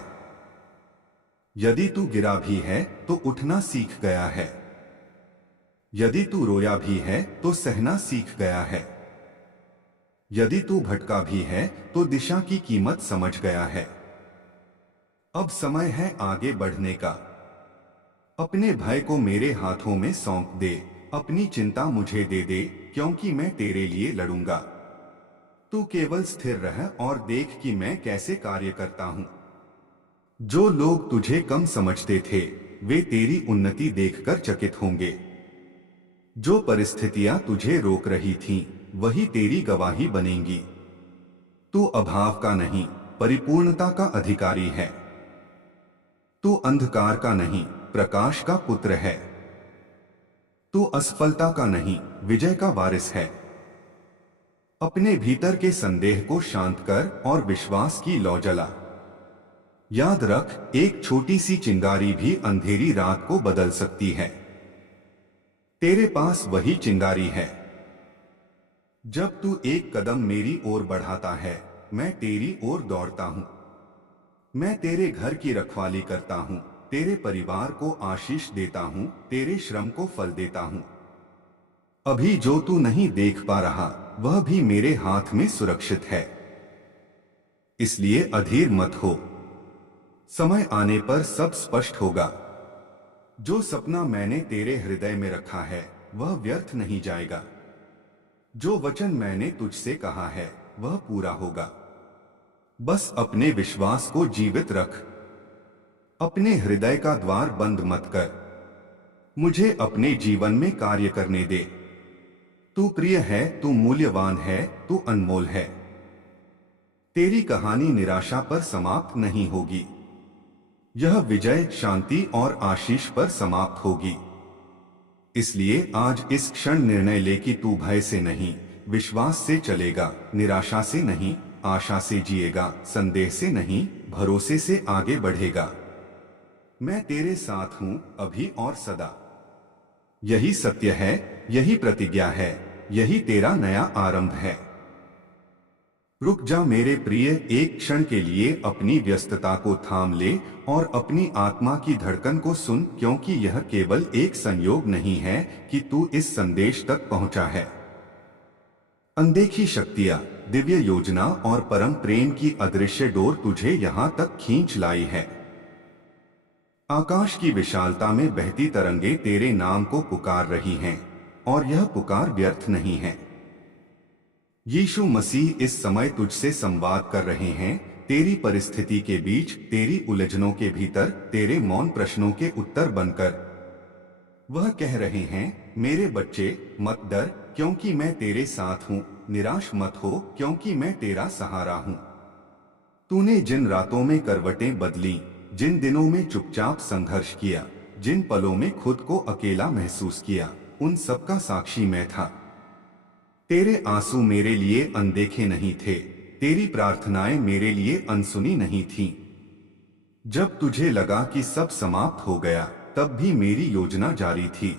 यदि तू गिरा भी है तो उठना सीख गया है। यदि तू रोया भी है तो सहना सीख गया है। यदि तू भटका भी है तो दिशा की कीमत समझ गया है। अब समय है आगे बढ़ने का। अपने भय को मेरे हाथों में सौंप दे, अपनी चिंता मुझे दे दे, क्योंकि मैं तेरे लिए लड़ूंगा। तू केवल स्थिर रह और देख कि मैं कैसे कार्य करता हूं। जो लोग तुझे कम समझते थे, वे तेरी उन्नति देखकर चकित होंगे। जो परिस्थितियां तुझे रोक रही थीं, वही तेरी गवाही बनेंगी। तू अभाव का नहीं, परिपूर्णता का अधिकारी है। तू अंधकार का नहीं, प्रकाश का पुत्र है। तू असफलता का नहीं, विजय का वारिस है। अपने भीतर के संदेह को शांत कर और विश्वास की लौ जला। याद रख, एक छोटी सी चिंगारी भी अंधेरी रात को बदल सकती है। तेरे पास वही चिंगारी है। जब तू एक कदम मेरी ओर बढ़ाता है, मैं तेरी ओर दौड़ता हूं। मैं तेरे घर की रखवाली करता हूं, तेरे परिवार को आशीष देता हूं, तेरे श्रम को फल देता हूं। अभी जो तू नहीं देख पा रहा, वह भी मेरे हाथ में सुरक्षित है। इसलिए अधीर मत हो, समय आने पर सब स्पष्ट होगा। जो सपना मैंने तेरे हृदय में रखा है, वह व्यर्थ नहीं जाएगा। जो वचन मैंने तुझसे कहा है, वह पूरा होगा। बस अपने विश्वास को जीवित रख। अपने हृदय का द्वार बंद मत कर। मुझे अपने जीवन में कार्य करने दे। तू प्रिय है, तू मूल्यवान है, तू अनमोल है। तेरी कहानी निराशा पर समाप्त नहीं होगी। यह विजय, शांति और आशीष पर समाप्त होगी। इसलिए आज इस क्षण निर्णय ले कि तू भय से नहीं, विश्वास से चलेगा, निराशा से नहीं, आशा से जिएगा, संदेह से नहीं, भरोसे से आगे बढ़ेगा। मैं तेरे साथ हूं अभी और सदा। यही सत्य है, यही प्रतिज्ञा है, यही तेरा नया आरंभ है। रुक जा मेरे प्रिय, एक क्षण के लिए अपनी व्यस्तता को थाम ले और अपनी आत्मा की धड़कन को सुन, क्योंकि यह केवल एक संयोग नहीं है कि तू इस संदेश तक पहुंचा है। अनदेखी शक्तियां, दिव्य योजना और परम प्रेम की अदृश्य डोर तुझे यहां तक खींच लाई है। आकाश की विशालता में बहती तरंगे तेरे नाम को पुकार रही हैं, और यह पुकार व्यर्थ नहीं है। यीशु मसीह इस समय तुझसे संवाद कर रहे हैं, तेरी परिस्थिति के बीच, तेरी उलझनों के भीतर, तेरे मौन प्रश्नों के उत्तर बनकर। वह कह रहे हैं, मेरे बच्चे मत डर, क्योंकि मैं तेरे साथ हूं, निराश मत हो, क्योंकि मैं तेरा सहारा हूं। तूने जिन रातों में करवटें बदली, जिन दिनों में चुपचाप संघर्ष किया, जिन पलों में खुद को अकेला महसूस किया, उन सबका साक्षी मैं था। तेरे आंसू मेरे लिए अनदेखे नहीं थे, तेरी प्रार्थनाएं मेरे लिए अनसुनी नहीं थीं। जब तुझे लगा कि सब समाप्त हो गया, तब भी मेरी योजना जारी थी।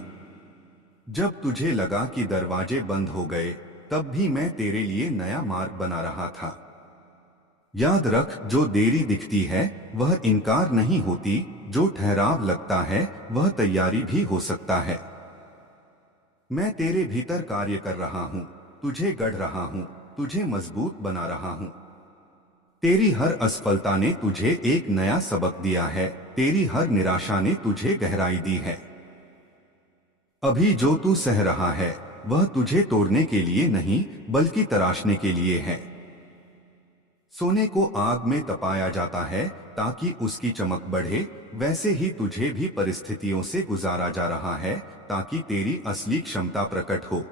जब तुझे लगा कि दरवाजे बंद हो गए, तब भी मैं तेरे लिए नया मार्ग बना रहा था। याद रख, जो देरी दिखती है वह इनकार नहीं होती, जो ठहराव लगता है वह तैयारी भी हो सकता है। मैं तेरे भीतर कार्य कर रहा हूं, तुझे गढ़ रहा हूं, तुझे मजबूत बना रहा हूं। तेरी हर असफलता ने तुझे एक नया सबक दिया है, तेरी हर निराशा ने तुझे गहराई दी है। अभी जो तू सह रहा है वह तुझे तोड़ने के लिए नहीं, बल्कि तराशने के लिए है। सोने को आग में तपाया जाता है ताकि उसकी चमक बढ़े, वैसे ही तुझे भी परिस्थितियों से गुजारा जा रहा है ताकि तेरी असली क्षमता प्रकट हो।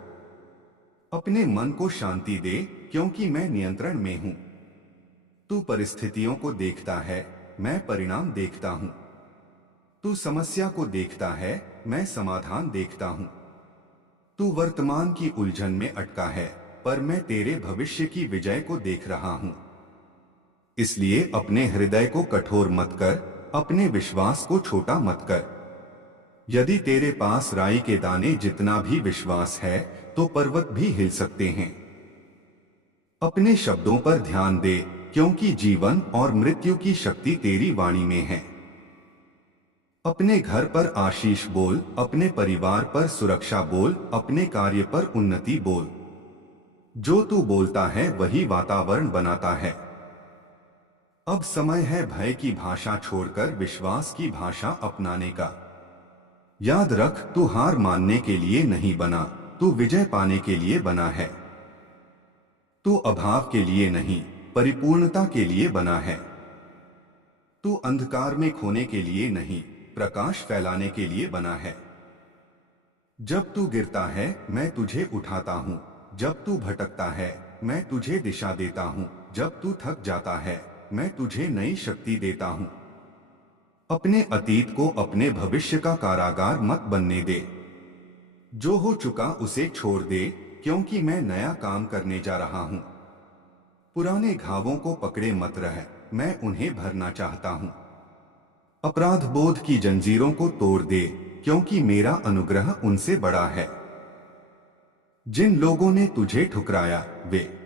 अपने मन को शांति दे, क्योंकि मैं नियंत्रण में हूं। तू परिस्थितियों को देखता है, मैं परिणाम देखता हूं। तू समस्या को देखता है, मैं समाधान देखता हूं। तू वर्तमान की उलझन में अटका है, पर मैं तेरे भविष्य की विजय को देख रहा हूं। इसलिए अपने हृदय को कठोर मत कर, अपने विश्वास को छोटा मत कर। यदि तेरे पास राई के दाने जितना भी विश्वास है, तो पर्वत भी हिल सकते हैं। अपने शब्दों पर ध्यान दे, क्योंकि जीवन और मृत्यु की शक्ति तेरी वाणी में है। अपने घर पर आशीष बोल, अपने परिवार पर सुरक्षा बोल, अपने कार्य पर उन्नति बोल। जो तू बोलता है वही वातावरण बनाता है। अब समय है भय की भाषा छोड़कर विश्वास की भाषा अपनाने का। याद रख, तू हार मानने के लिए नहीं बना, तू विजय पाने के लिए बना है। तू अभाव के लिए नहीं, परिपूर्णता के लिए बना है। तू अंधकार में खोने के लिए नहीं, प्रकाश फैलाने के लिए बना है। जब तू गिरता है मैं तुझे उठाता हूं, जब तू भटकता है मैं तुझे दिशा देता हूं, जब तू थक जाता है मैं तुझे नई शक्ति देता हूं। अपने अतीत को अपने भविष्य का कारागार मत बनने दे। जो हो चुका उसे छोड़ दे, क्योंकि मैं नया काम करने जा रहा हूं। पुराने घावों को पकड़े मत रह, मैं उन्हें भरना चाहता हूं। अपराध बोध की जंजीरों को तोड़ दे, क्योंकि मेरा अनुग्रह उनसे बड़ा है। जिन लोगों ने तुझे ठुकराया वे